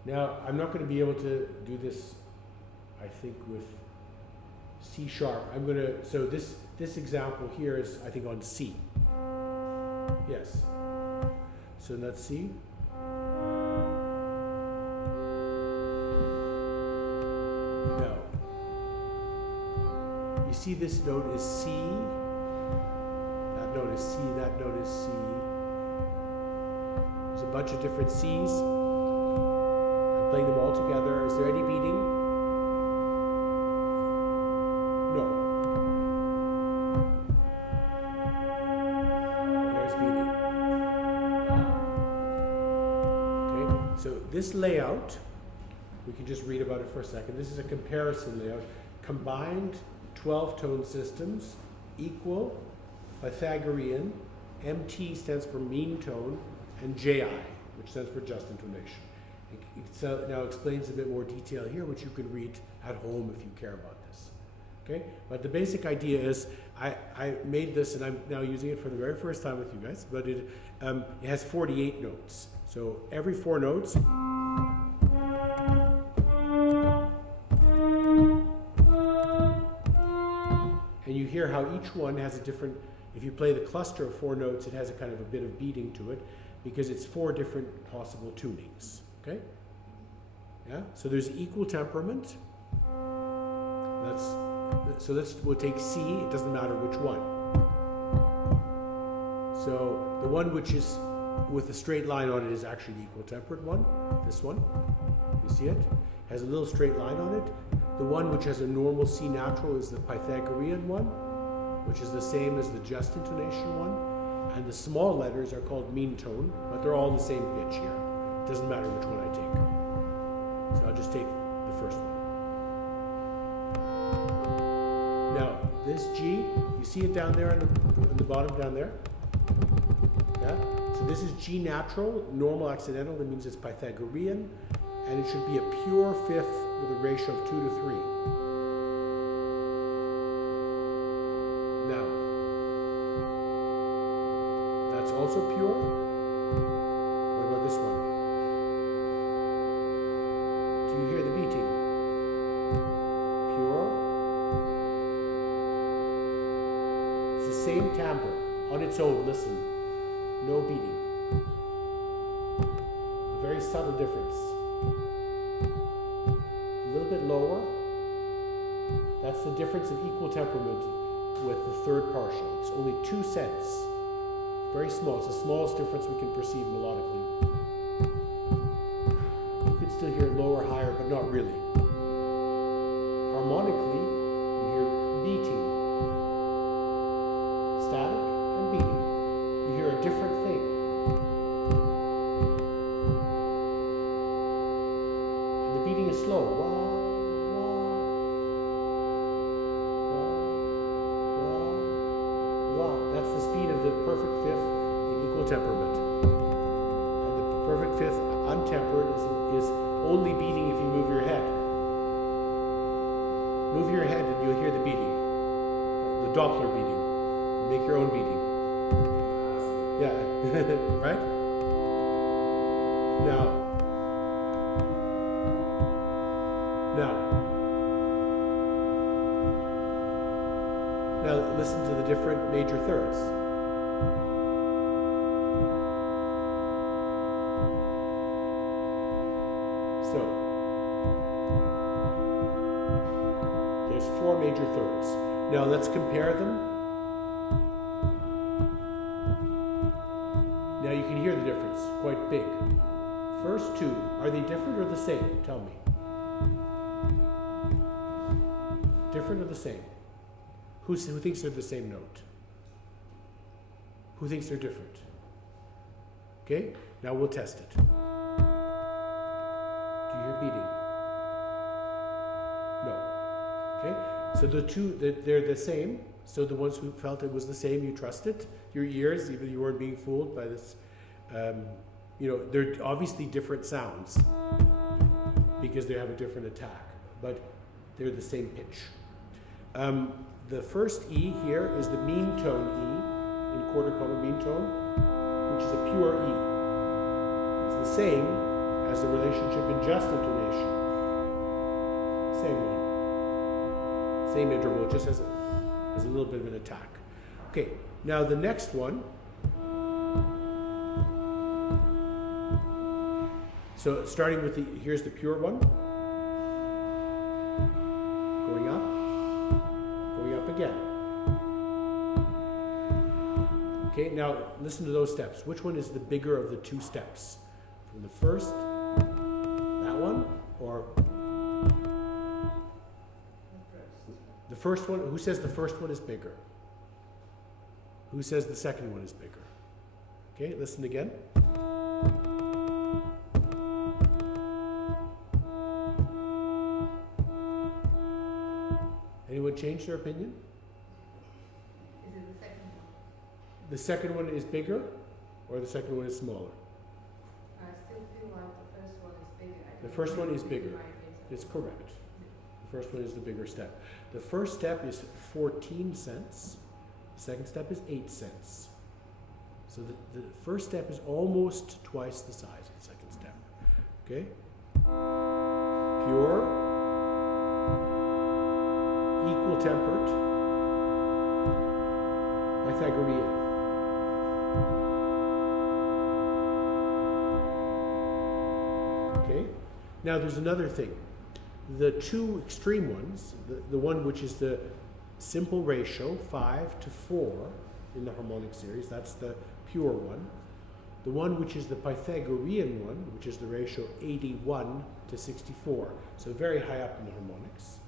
Now I'm not going to be able to do this, I think, with C sharp. I'm going to, so this example here is, I think, on C. Yes. So let's see. Now, you see this note is C. That note is C. That note is C. There's a bunch of different C's. I'm playing them all together. Is there any beating? No. There's beating. Okay, so this layout, we can just read about it for a second. This is a comparison layout. Combined 12-tone systems equal Pythagorean. MT stands for mean tone, and JI, which stands for just intonation. It now explains a bit more detail here, which you can read at home if you care about this. Okay, but the basic idea is I made this, and I'm now using it for the very first time with you guys. But it has 48 notes. So every 4 notes. And you hear how each one has a different, if you play the cluster of 4 notes, it has a kind of a bit of beating to it because it's 4 different possible tunings. Okay? Yeah? So there's equal temperament. We'll take C, it doesn't matter which one. So the one which is with a straight line on it is actually the equal tempered one. This one. You see it? Has a little straight line on it. The one which has a normal C natural is the Pythagorean one, which is the same as the just intonation one. And the small letters are called mean tone, but they're all the same pitch here. It doesn't matter which one I take. So I'll just take the first one. Now, this G, you see it down there on the bottom down there? Yeah? So this is G natural, normal accidental, that means it's Pythagorean, and it should be a pure fifth with a ratio of 2 to 3. Now, that's also pure. What about this one? Do you hear the beating? Pure. It's the same timbre on its own. Listen, no beating. A very subtle difference. A little bit lower. That's the difference of equal temperament with the third partial. It's only 2 cents. Very small. It's the smallest difference we can perceive melodically. You can still hear lower, higher, but not really. Harmonically, you hear beating. Static and beating. You hear a different thing. And the beating is slow. Wah, wah, wah, wah. That's the speed of the perfect fifth in equal temperament. And the perfect fifth untempered is only beating if you move your head. Move your head and you'll hear the beating. The Doppler beating. Make your own beating. Yeah, right? Now, listen to the different major thirds. So, there's 4 major thirds. Now let's compare them. Now you can hear the difference, quite big. First 2, are they different or the same? Tell me. Different or the same? Who thinks they're the same note? Who thinks they're different? Okay, now we'll test it. Do you hear beating? No. Okay, so the two, they're the same. So the ones who felt it was the same, you trusted your ears, even you weren't being fooled by this. They're obviously different sounds because they have a different attack, but they're the same pitch. The first E here is the mean tone E, in quarter common mean tone, which is a pure E. It's the same as the relationship in just intonation. Same one. Same interval, just has a little bit of an attack. Okay, now the next one. So starting with here's the pure one. Going up again. Okay, now listen to those steps. Which one is the bigger of the two steps? From the first, that one, or the first one? Who says the first one is bigger? Who says the second one is bigger? Okay, listen again. Anyone change their opinion? Is it the second one? The second one is bigger, or the second one is smaller? I still feel like the first one is bigger. The first one is bigger. It's correct. The first one is the bigger step. The first step is 14 cents. The second step is 8 cents. So the first step is almost twice the size of the second step. Okay? Pure, equal tempered, Pythagorean. Okay? Now there's another thing. The two extreme ones, the one which is the simple ratio, 5 to 4 in the harmonic series, that's the pure one. The one which is the Pythagorean one, which is the ratio 81 to 64, so very high up in the harmonics.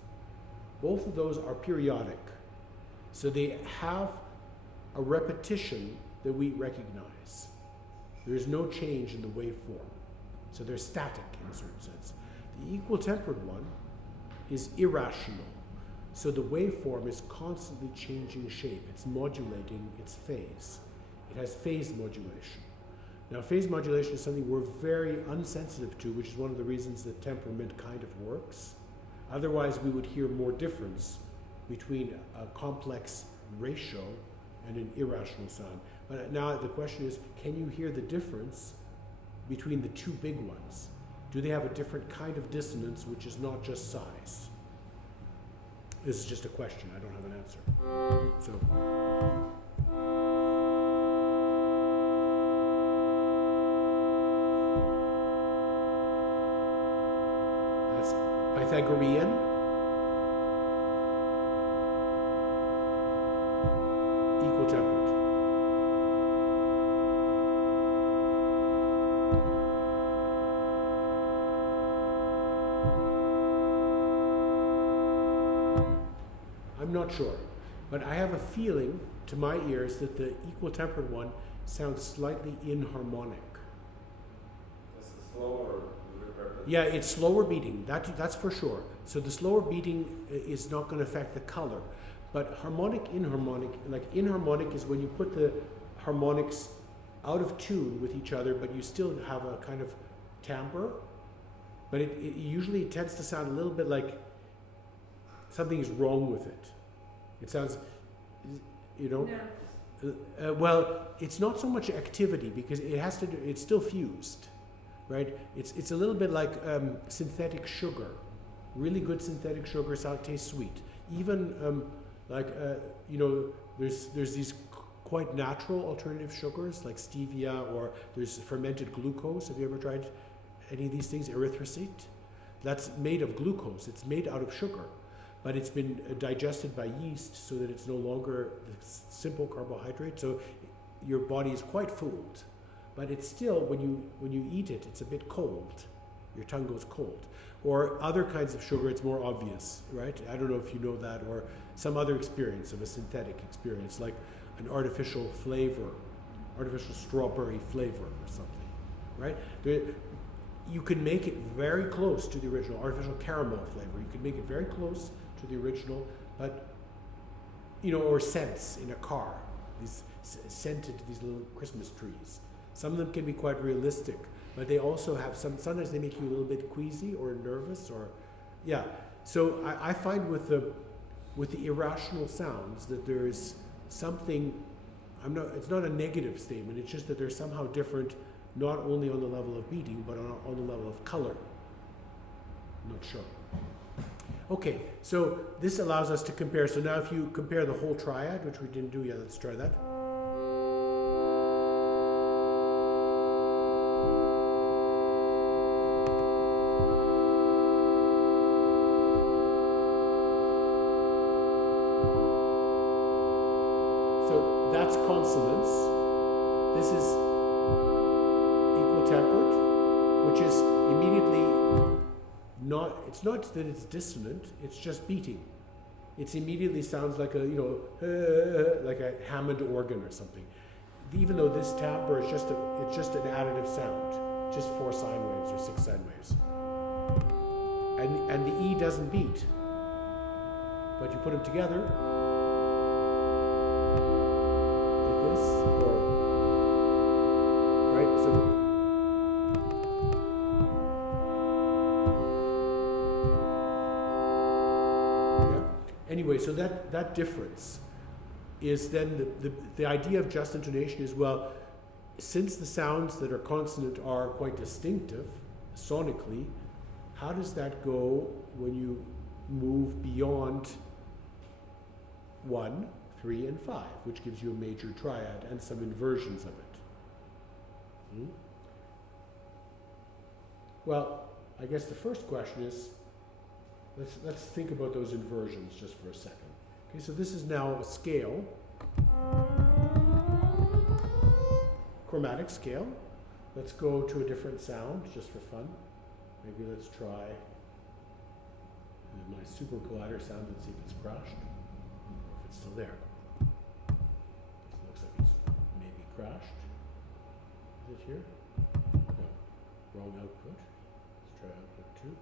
Both of those are periodic. So they have a repetition that we recognize. There is no change in the waveform. So they're static in a certain sense. The equal tempered one is irrational. So the waveform is constantly changing shape. It's modulating its phase. It has phase modulation. Now, phase modulation is something we're very unsensitive to, which is one of the reasons that temperament kind of works. Otherwise, we would hear more difference between a complex ratio and an irrational sound. But now the question is, can you hear the difference between the two big ones? Do they have a different kind of dissonance, which is not just size? This is just a question. I don't have an answer. So. That's Pythagorean. Equal tempered. I'm not sure, but I have a feeling to my ears that the equal tempered one sounds slightly inharmonic. Is it slower? Yeah, it's slower beating, that's for sure. So the slower beating is not going to affect the color. But harmonic, inharmonic, like inharmonic is when you put the harmonics out of tune with each other, but you still have a kind of timbre. But it usually tends to sound a little bit like something is wrong with it. It sounds, you know, well, it's not so much activity because it has to do, it's still fused, right? It's a little bit like synthetic sugar. Really good synthetic sugar tastes sweet. Even you know, there's these quite natural alternative sugars like stevia, or there's fermented glucose. Have you ever tried any of these things? Erythricite. That's made of glucose. It's made out of sugar, but it's been digested by yeast so that it's no longer the simple carbohydrate. So your body is quite fooled, but it's still, when you eat it, it's a bit cold. Your tongue goes cold. Or other kinds of sugar, it's more obvious, right? I don't know if you know that, or some other experience of a synthetic experience, like an artificial flavor artificial strawberry flavor or something, right? You can make it very close to the original, artificial caramel flavor. You can make it very close to the original, but, or scents in a car, these scented, these little Christmas trees. Some of them can be quite realistic, but they also have sometimes they make you a little bit queasy or nervous yeah. So I find with the irrational sounds that there's something, it's not a negative statement, it's just that they're somehow different, not only on the level of beating, but on the level of color. I'm not sure. Okay, so this allows us to compare. So now if you compare the whole triad, which we didn't do yet, let's try that. So that's consonance. This is equal tempered, which is immediately it's not that it's dissonant, it's just beating. It immediately sounds like like a Hammond organ or something. Even though this timbre is just an additive sound, just 4 sine waves or 6 sine waves. And the E doesn't beat. But you put them together like this, or right? So anyway, so that difference is then the idea of just intonation is, well, since the sounds that are consonant are quite distinctive sonically, how does that go when you move beyond 1, 3, and 5, which gives you a major triad and some inversions of it? Well, I guess the first question is, let's think about those inversions just for a second. Okay, so this is now a scale, chromatic scale. Let's go to a different sound just for fun. Maybe let's try my super collider sound and see if it's crashed, or if it's still there. It looks like it's maybe crashed. Is it here? No, wrong output. Let's try output 2.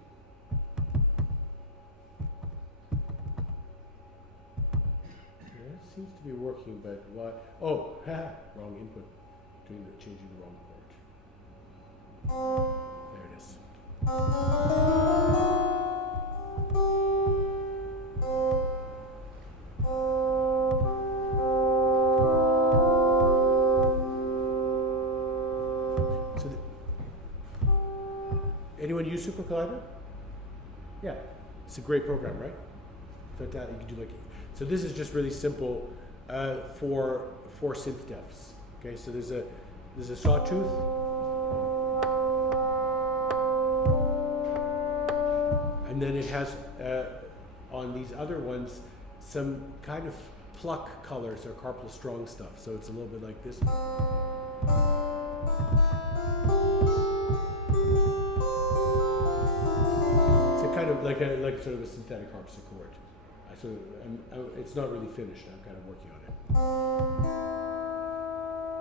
Seems to be working, but what? Oh, wrong input. Changing the wrong chord. There it is. So, anyone use Super Collider? Yeah, it's a great program, right? But you can do like. So this is just really simple for synth defs. Okay, so there's a sawtooth, and then it has on these other ones some kind of pluck colors or carpal strong stuff. So it's a little bit like this. It's a kind of like sort of a synthetic harpsichord. So it's not really finished. I'm kind of working on it.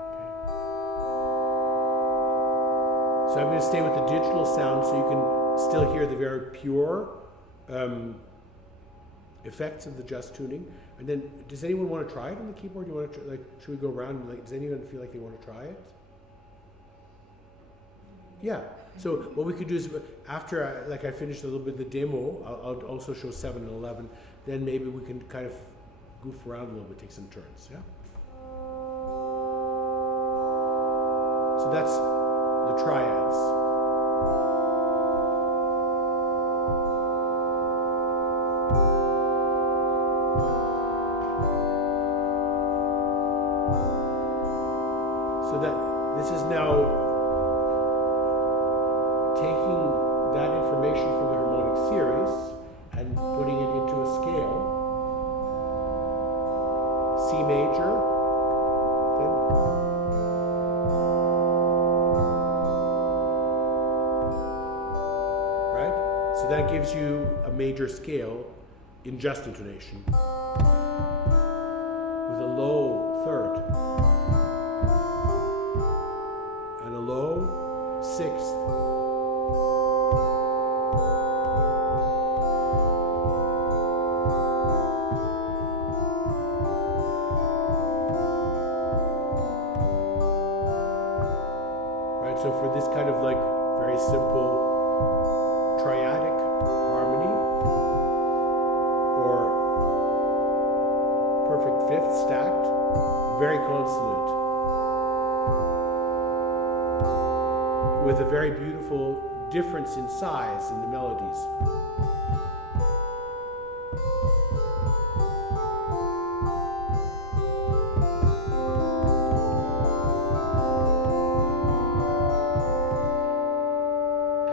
Okay. So I'm going to stay with the digital sound so you can still hear the very pure effects of the just tuning. And then, does anyone want to try it on the keyboard? You want to should we go around? Does anyone feel like they want to try it? Yeah. So what we could do is after I finish a little bit of the demo, I'll also show 7 and 11. Then maybe we can kind of goof around a little bit, take some turns, yeah? So that's the triads. So that this is now taking that information from the harmonic series and putting it into a scale. C major, then right? So that gives you a major scale in just intonation with a low third. sixth. Right, so for this kind of like very simple triadic harmony or perfect fifth stacked, very consonant, with a very beautiful difference in size in the melodies.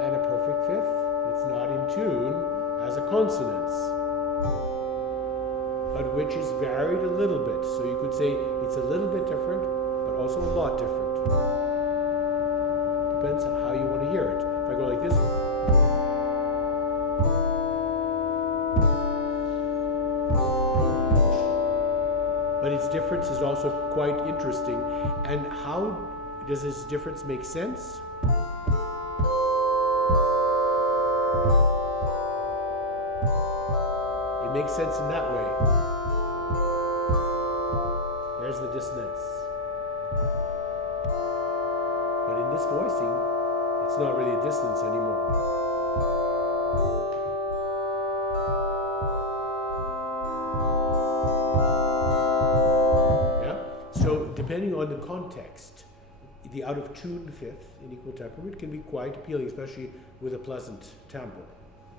And a perfect fifth that's not in tune as a consonance, but which is varied a little bit. So you could say it's a little bit different, but also a lot different. Depends on how you want to hear it. If I go like this, but its difference is also quite interesting. And how does this difference make sense? It makes sense in that way. There's the dissonance. But in this voicing, it's not really a dissonance anymore. Yeah? So depending on the context, the out of tune fifth in equal temperament can be quite appealing, especially with a pleasant timbre,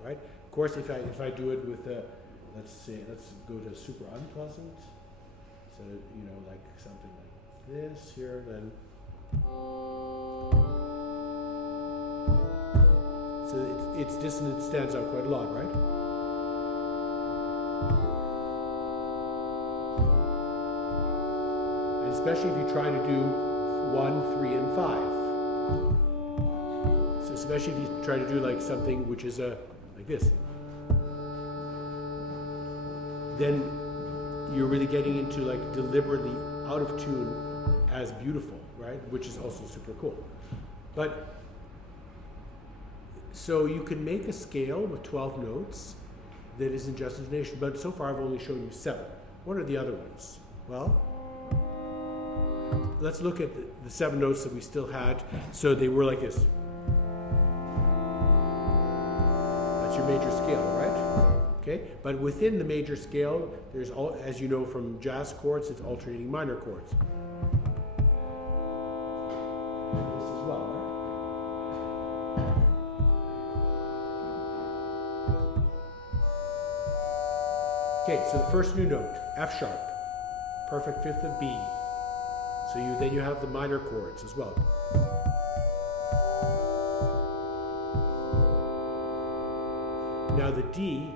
right? Of course, if I do it with a, let's go to super unpleasant. So, you know, like something like this here, then. So its dissonance stands out quite a lot, right? And especially if you try to do 1, 3, and 5. So especially if you try to do like something which is like this. Then you're really getting into like deliberately out of tune as beautiful, right? Which is also super cool. But so you can make a scale with 12 notes that is in just intonation, but so far I've only shown you 7. What are the other ones? Well, let's look at the 7 notes that we still had. So they were like this. That's your major scale, right? Okay, but within the major scale, there's all, as you know from jazz chords, it's alternating minor chords. This as well, right? Okay, so the first new note, F sharp, perfect fifth of B. So then you have the minor chords as well. Now the D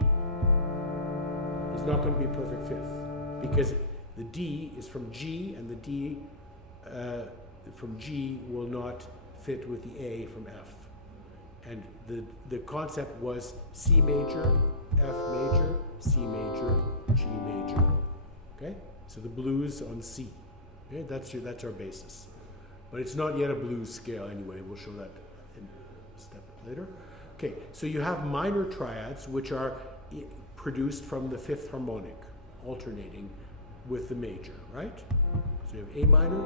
is not going to be a perfect fifth because the D is from G, and the D from G will not fit with the A from F. And the concept was C major, F major, C major, G major. Okay? So the blues on C. Okay? That's our basis. But it's not yet a blues scale anyway. We'll show that in a step later. Okay, so you have minor triads which are produced from the fifth harmonic, alternating with the major, right? So you have A minor,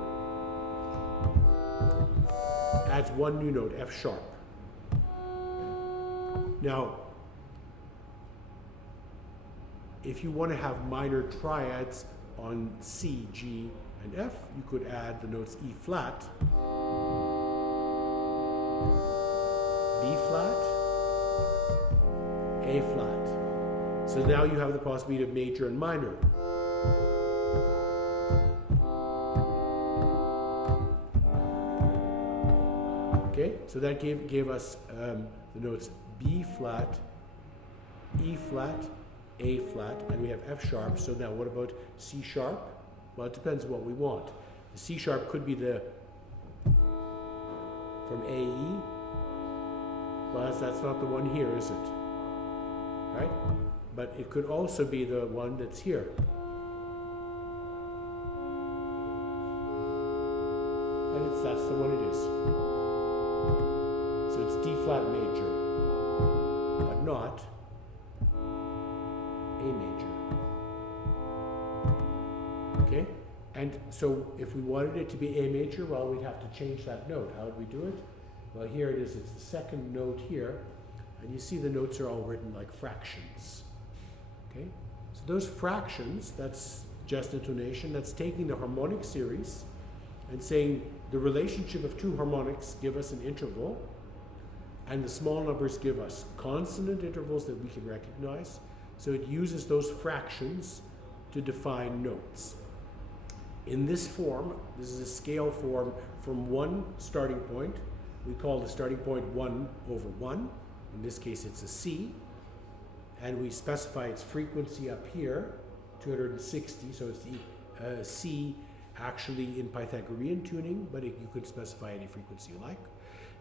adds one new note, F sharp. Now, if you want to have minor triads on C, G, and F, you could add the notes E flat, B flat, A flat. So now you have the possibility of major and minor. Okay, so that gave us the notes B flat, E flat, A flat, and we have F sharp. So now what about C sharp? Well, it depends on what we want. The C sharp could be from AE. Well, that's not the one here, is it? Right? But it could also be the one that's here. And that's the one it is. So it's D flat major, but not A major. Okay? And so if we wanted it to be A major, well, we'd have to change that note. How would we do it? Well, here it is. It's the second note here. And you see the notes are all written like fractions. Okay? So those fractions, that's just intonation. That's taking the harmonic series and saying the relationship of two harmonics give us an interval, and the small numbers give us consonant intervals that we can recognize. So it uses those fractions to define notes. In this form, this is a scale form from one starting point. We call the starting point 1 over 1. In this case, it's a C. And we specify its frequency up here, 260. So it's the C actually in Pythagorean tuning, but you could specify any frequency you like.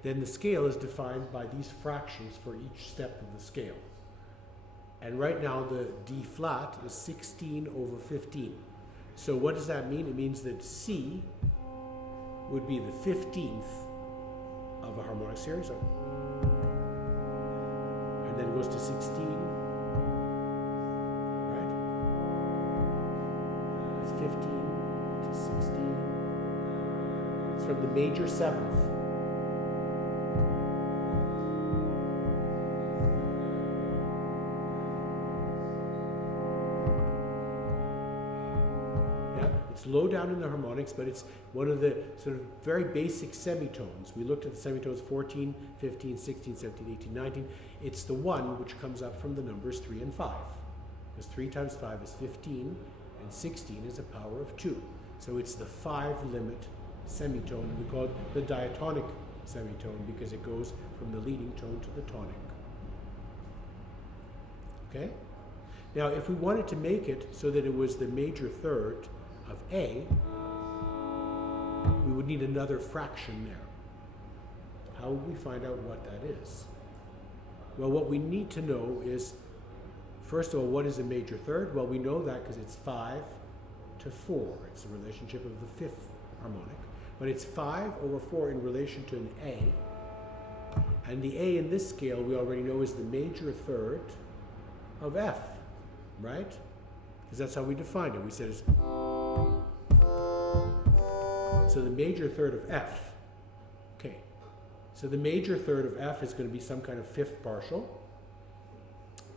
Then the scale is defined by these fractions for each step of the scale. And right now the D flat is 16 over 15. So what does that mean? It means that C would be the 15th of a harmonic series. And then it goes to 16, right? It's 15 to 16. It's from the major seventh. It's low down in the harmonics, but it's one of the sort of very basic semitones. We looked at the semitones 14, 15, 16, 17, 18, 19. It's the one which comes up from the numbers 3 and 5. Because 3 times 5 is 15, and 16 is a power of 2. So it's the 5-limit semitone. We call it the diatonic semitone because it goes from the leading tone to the tonic. Okay? Now, if we wanted to make it so that it was the major third of A, we would need another fraction there. How would we find out what that is? Well, what we need to know is, first of all, what is a major third? Well, we know that because it's 5 to 4. It's the relationship of the fifth harmonic. But it's 5 over 4 in relation to an A. And the A in this scale, we already know, is the major third of F, right? Because that's how we defined it. We said it's so the major third of F. Okay. So the major third of F is going to be some kind of fifth partial.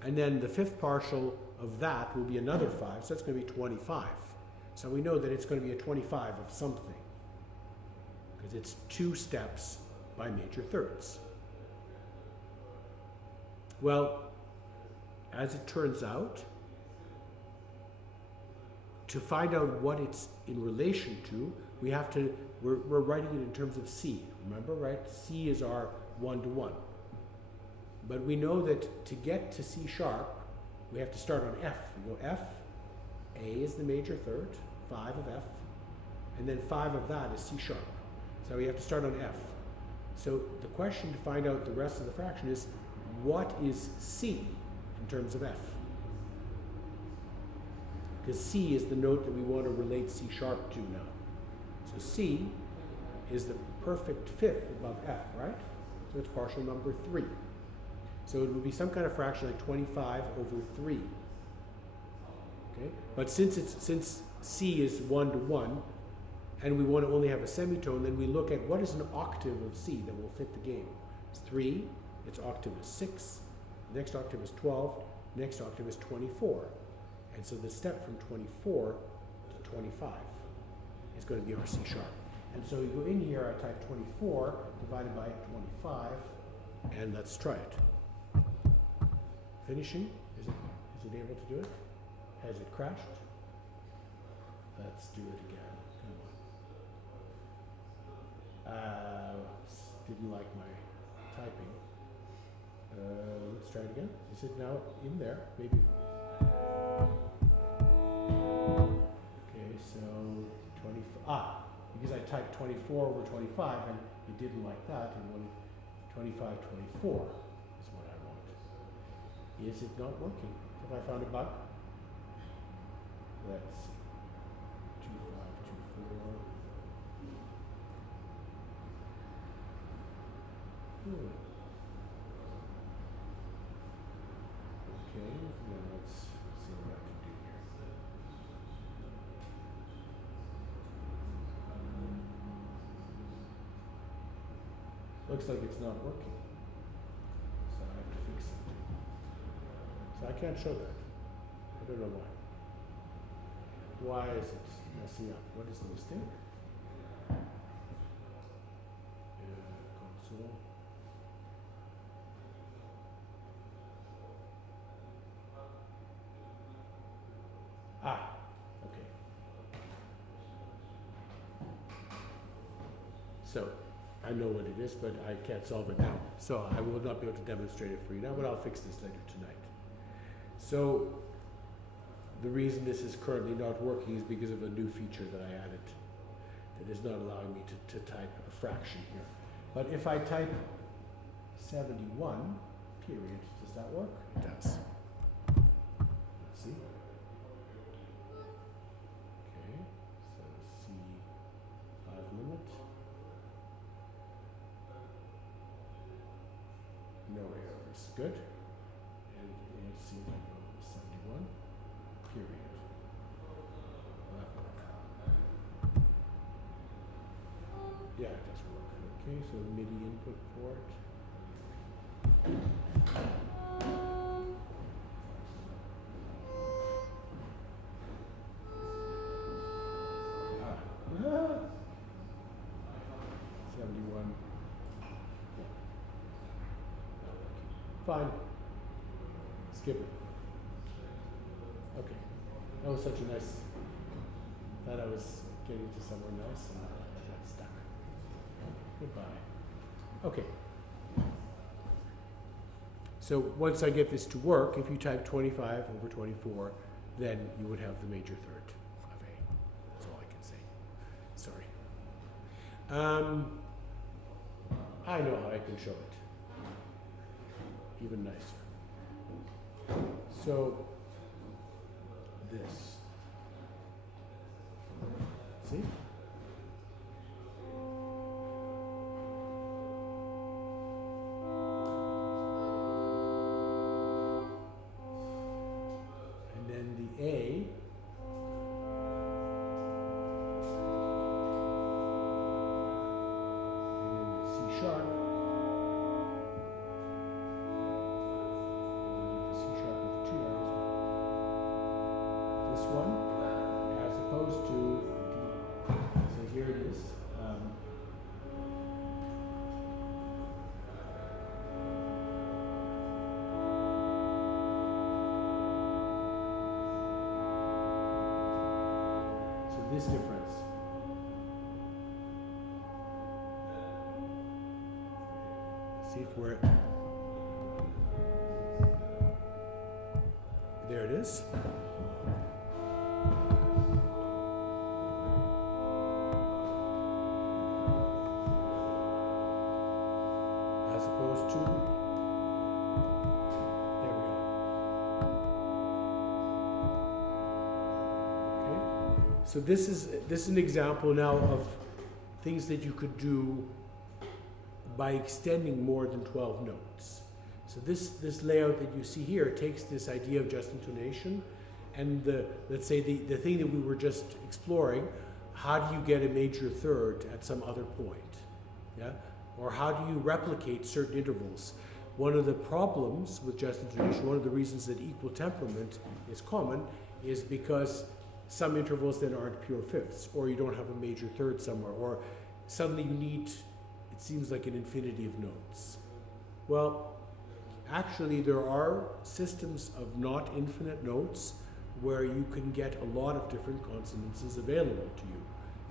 And then the fifth partial of that will be another 5. So that's going to be 25. So we know that it's going to be a 25 of something. Because it's 2 steps by major thirds. Well, as it turns out, to find out what it's in relation to, we have to, we're writing it in terms of C, remember, right? C is our 1-to-1. But we know that to get to C sharp, we have to start on F. We go F, A is the major third, 5 of F, and then 5 of that is C sharp. So we have to start on F. So the question to find out the rest of the fraction is, what is C in terms of F? Because C is the note that we want to relate C sharp to now. So C is the perfect fifth above F, right? So it's partial number 3. So it would be some kind of fraction like 25 over 3. Okay? But since C is 1-to-1, and we want to only have a semitone, then we look at what is an octave of C that will fit the game. It's 3, its octave is 6, the next octave is 12, the next octave is 24. And so the step from 24 to 25 is going to be our C sharp. And so you go in here, I type 24 divided by 25, and let's try it. Finishing, is it able to do it? Has it crashed? Let's do it again, come on. Didn't like my typing. Let's try it again. Is it now in there? Maybe. Okay, so 25. Because I typed 24 over 25 and it didn't like that, and wanted 25, 24 is what I want. Is it not working? Have I found a bug? Let's see. 25, 24. Hmm. Okay, now let's see what I can do here. Looks like it's not working. So I have to fix something. So I can't show that. I don't know why. Why is it messing up? What is the mistake? Console. Ah, okay. So I know what it is, but I can't solve it now. So I will not be able to demonstrate it for you now, but I'll fix this later tonight. So the reason this is currently not working is because of a new feature that I added that is not allowing me to type a fraction here. But if I type 71, period, does that work? It does. Let's see. Okay, so C5 limit. No errors. Good. And let's see if I go 71, period. Will that work? Yeah, it does work. Okay, so MIDI input port. Ah. 71. Yeah. Fine. Skip it. Okay. That was such a nice. Thought I was getting to somewhere nice and I got stuck. Goodbye. Okay. So once I get this to work, if you type 25 over 24, then you would have the major third of A. That's all I can say. Sorry. I know how I can show it. Even nicer. So this. See? And then the A. And then the C sharp. One as opposed to so here it is. So this difference. See if we're there it is. Opposed to, there we go. Okay, so this is an example now of things that you could do by extending more than 12 notes. So this layout that you see here takes this idea of just intonation and let's say the thing that we were just exploring, how do you get a major third at some other point? Yeah? Or how do you replicate certain intervals? One of the problems with just intonation, one of the reasons that equal temperament is common, is because some intervals then aren't pure fifths, or you don't have a major third somewhere, or suddenly you need, it seems like an infinity of notes. Well, actually there are systems of not infinite notes where you can get a lot of different consonances available to you.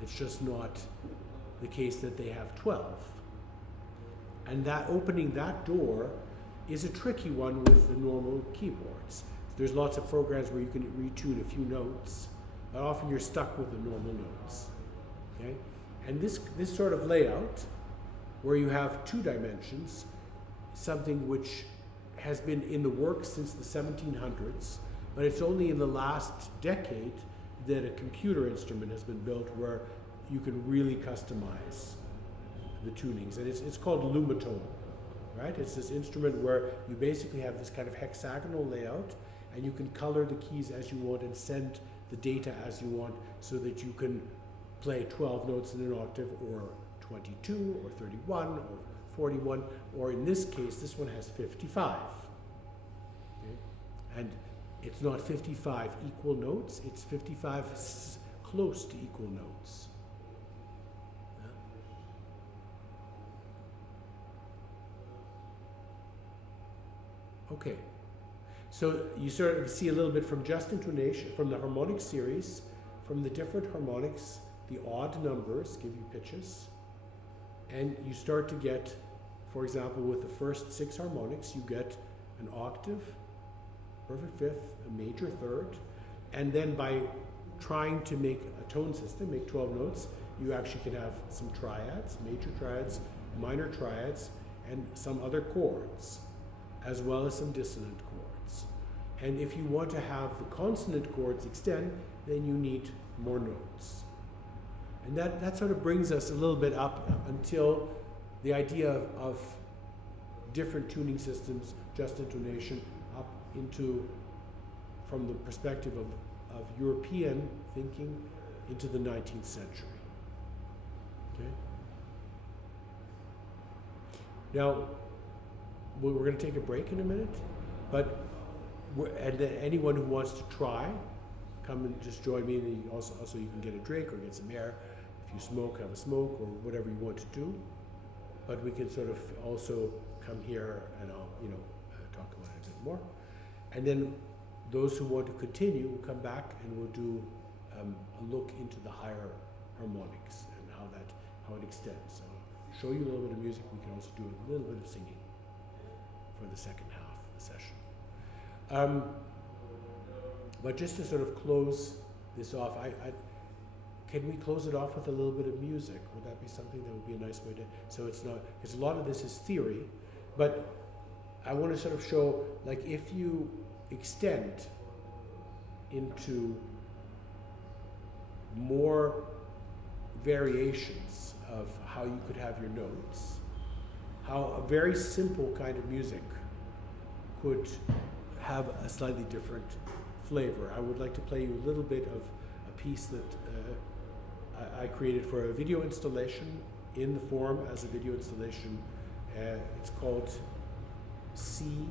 It's just not the case that they have 12. And that opening that door is a tricky one with the normal keyboards. There's lots of programs where you can retune a few notes, but often you're stuck with the normal notes. Okay? And this sort of layout, where you have 2 dimensions, something which has been in the works since the 1700s, but it's only in the last decade that a computer instrument has been built where you can really customize the tunings, and it's called Lumatone. right? It's this instrument where you basically have this kind of hexagonal layout, and you can color the keys as you want and send the data as you want, so that you can play 12 notes in an octave, or 22, or 31, or 41, or in this case, this one has 55. Okay? And it's not 55 equal notes, it's 55 close to equal notes. Yeah? Okay. So you sort of see a little bit from just intonation, from the harmonic series, from the different harmonics, the odd numbers give you pitches, and you start to get, for example, with the first 6 harmonics, you get an octave, perfect fifth, a major third, and then by trying to make a tone system, make 12 notes, you actually can have some triads, major triads, minor triads, and some other chords, as well as some dissonant chords. And if you want to have the consonant chords extend, then you need more notes. And that sort of brings us a little bit up until the idea of different tuning systems, just intonation, up into, from the perspective of European thinking, into the 19th century. Okay? Now, we're going to take a break in a minute, but and then anyone who wants to try, come and just join me, and also you can get a drink or get some air. If you smoke, have a smoke, or whatever you want to do. But we can sort of also come here and I'll, talk about it a bit more. And then those who want to continue will come back and we'll do a look into the higher harmonics and how it extends. So I'll show you a little bit of music. We can also do a little bit of singing for the second half of the session. But just to sort of close this off, can we close it off with a little bit of music? Would that be something that would be a nice way to, so it's not, because a lot of this is theory, but I want to sort of show, like, if you extend into more variations of how you could have your notes, how a very simple kind of music could have a slightly different flavor. I would like to play you a little bit of a piece that I created for a video installation, in the form as a video installation. It's called See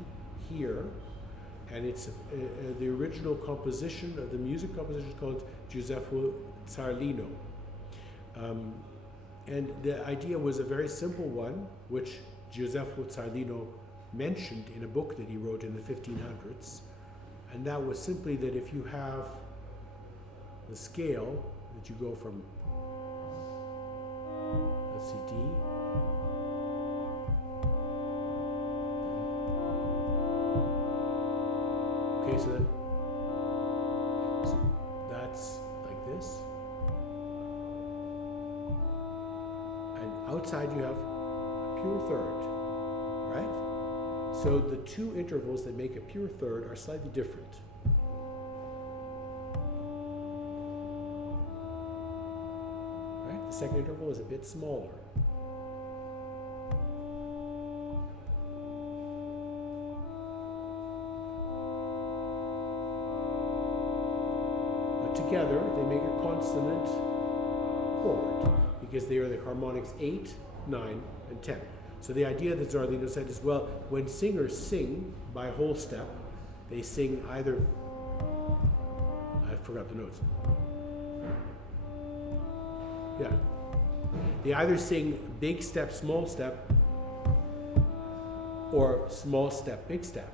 Here, and it's the original composition, the music composition is called Giuseppe Zarlino. And the idea was a very simple one, which Giuseppe Zarlino mentioned in a book that he wrote in the 1500s. And that was simply that if you have the scale, that you go from, let's see, D, okay, so that's like this, and outside you have a pure third, right? So the two intervals that make a pure third are slightly different. Right? The second interval is a bit smaller. But together they make a consonant chord because they are the harmonics 8, 9, and 10. So the idea that Zarlino said is, well, when singers sing by whole step, they sing either, I forgot the notes. Yeah. They either sing big step, small step, or small step, big step.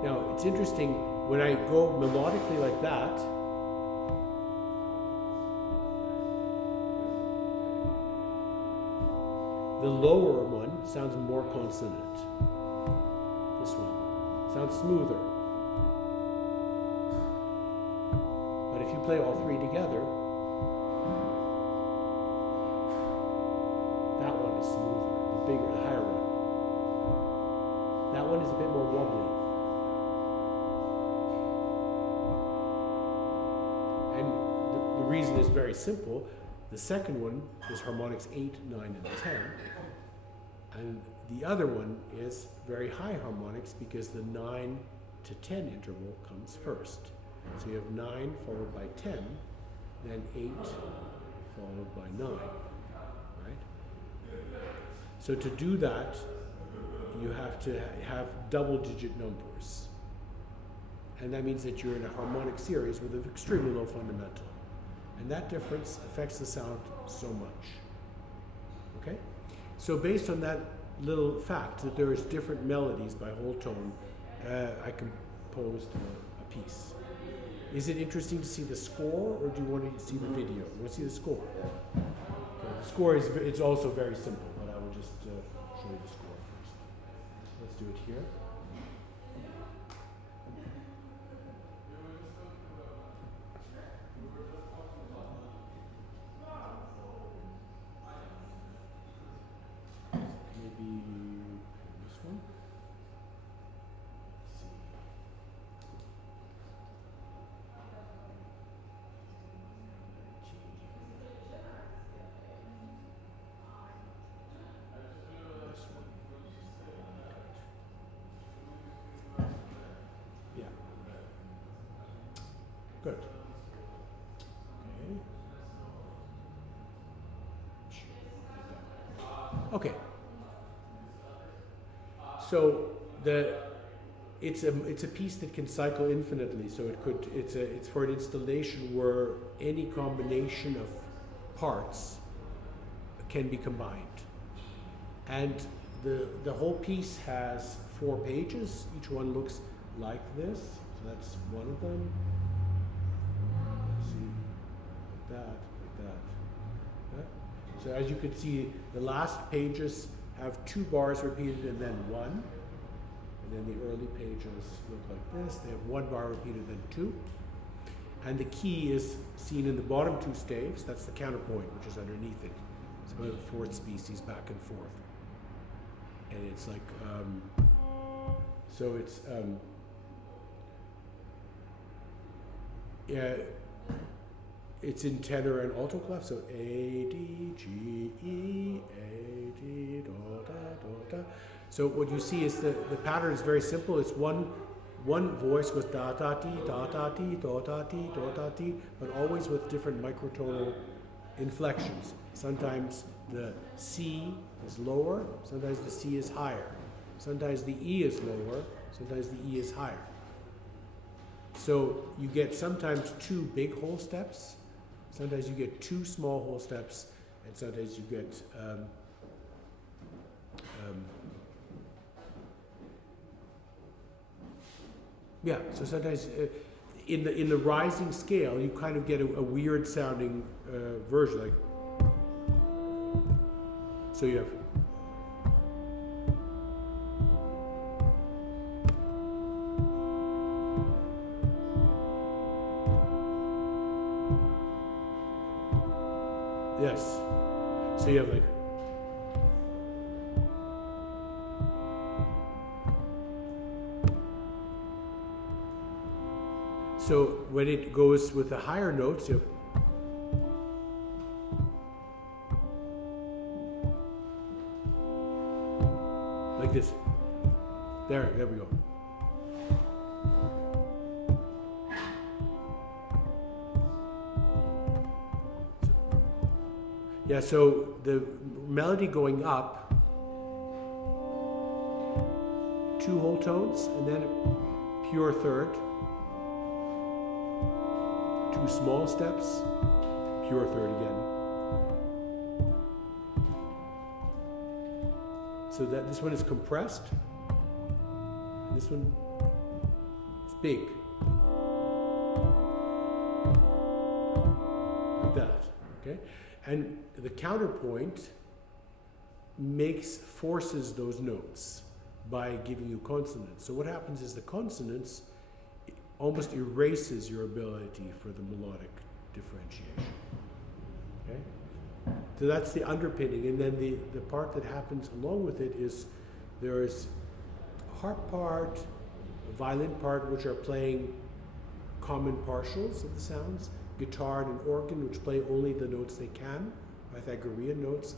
Now, it's interesting, when I go melodically like that, the lower one sounds more consonant. This one sounds smoother. But if you play all three together, that one is smoother, the bigger, the higher one. one is a bit more wobbly. And the reason is very simple. The second one is harmonics 8, 9, and 10. And the other one is very high harmonics because the 9 to 10 interval comes first. So you have 9 followed by 10, then 8 followed by 9, right? So to do that, you have to have double-digit numbers. And that means that you're in a harmonic series with an extremely low fundamental. And that difference affects the sound so much. Okay? So based on that little fact that there is different melodies by whole tone, I composed a piece. Is it interesting to see the score, or do you want to see the video? You want to see the score? Okay, the score is it's also very simple, but I will just show you the score first. Let's do it here. Maybe this one. Let's see. This one. Yeah. Good. Okay. Okay. So it's a piece that can cycle infinitely. So it's for an installation where any combination of parts can be combined. And the whole piece has 4 pages. Each one looks like this. So that's one of them. Let's see, like that. Yeah. So as you can see, the last pages have 2 bars repeated and then 1. And then the early pages look like this. They have 1 bar repeated, then 2. And the key is seen in the bottom 2 staves. That's the counterpoint, which is underneath it. So a 4th species back and forth. And it's like, so it's, yeah, it's in tenor and alto clef, so A, D, G, E, A, D, do, da, do, da. So what you see is the pattern is very simple. It's one voice goes da, da, ti, da, da, ti, do, da, ti, do, da, ti, but always with different microtonal inflections. Sometimes the C is lower, sometimes the C is higher. Sometimes the E is lower, sometimes the E is higher. So you get sometimes 2 big whole steps, sometimes you get 2 small whole steps, and sometimes you get yeah. So sometimes in the rising scale, you kind of get a weird sounding version, like so you have. Yes. So you have like. So when it goes with the higher notes, you have. Like this. There we go. Yeah, so the melody going up, 2 whole tones, and then a pure third, 2 small steps, pure third again. So that this one is compressed, and this one is big. Like that, okay? And the counterpoint forces those notes by giving you consonants. So what happens is the consonants almost erases your ability for the melodic differentiation. Okay? So that's the underpinning. And then the part that happens along with it is there is harp part, a violin part, which are playing common partials of the sounds, guitar and an organ, which play only the notes they can, Pythagorean notes,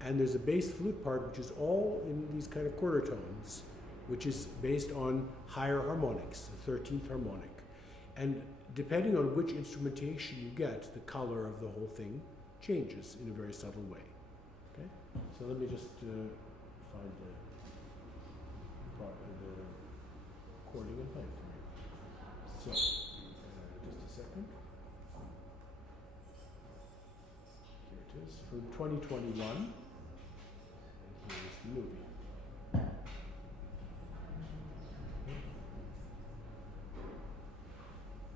and there's a bass flute part, which is all in these kind of quarter tones, which is based on higher harmonics, the 13th harmonic. And depending on which instrumentation you get, the color of the whole thing changes in a very subtle way. Okay? So let me just find the recording and play it for you. So, just a second. Here it is, from 2021. And here's the movie.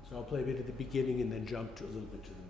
So I'll play a bit at the beginning and then jump to a little bit to the middle.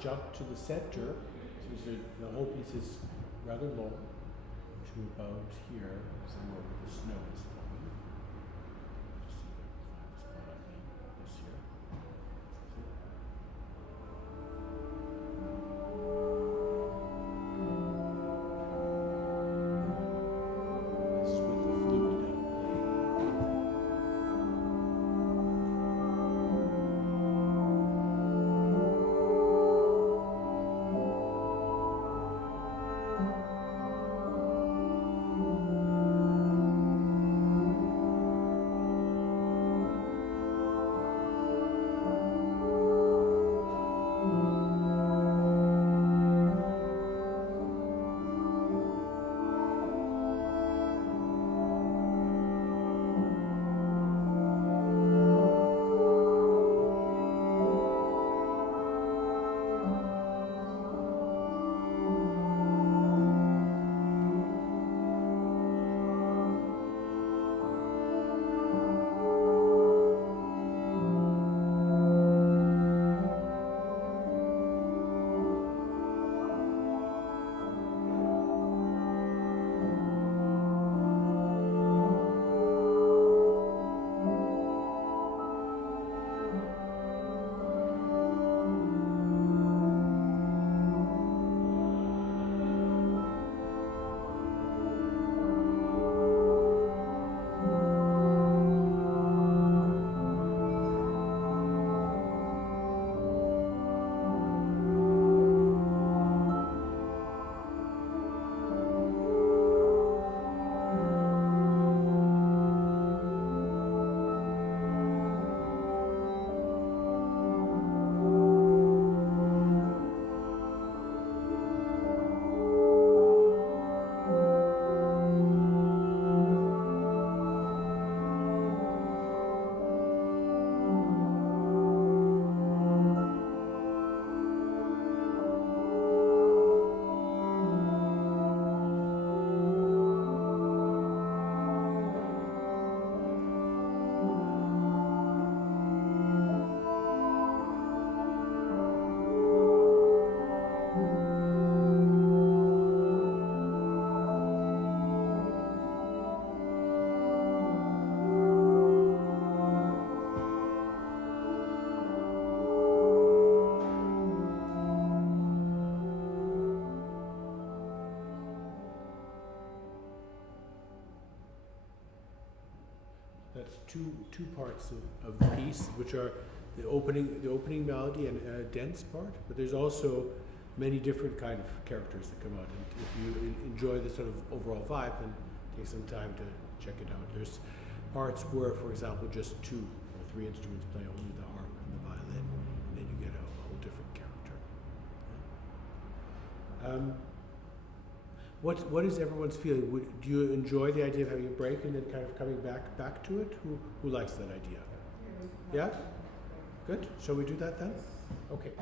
jump to the center. So the whole piece is rather long to about here, somewhere where the snow is falling. Just see if I can find the spot I mean. This here. This with the flute now playing. That's two parts of the piece, which are the opening melody and a dense part. But there's also many different kind of characters that come out. And if you enjoy the sort of overall vibe, then take some time to check it out. There's parts where, for example, just 2 or 3 instruments play only the harp and the violin, and then you get a whole different character. What is everyone's feeling? Do you enjoy the idea of having a break and then kind of coming back to it? Who likes that idea? Yeah? Good. Shall we do that then? Okay.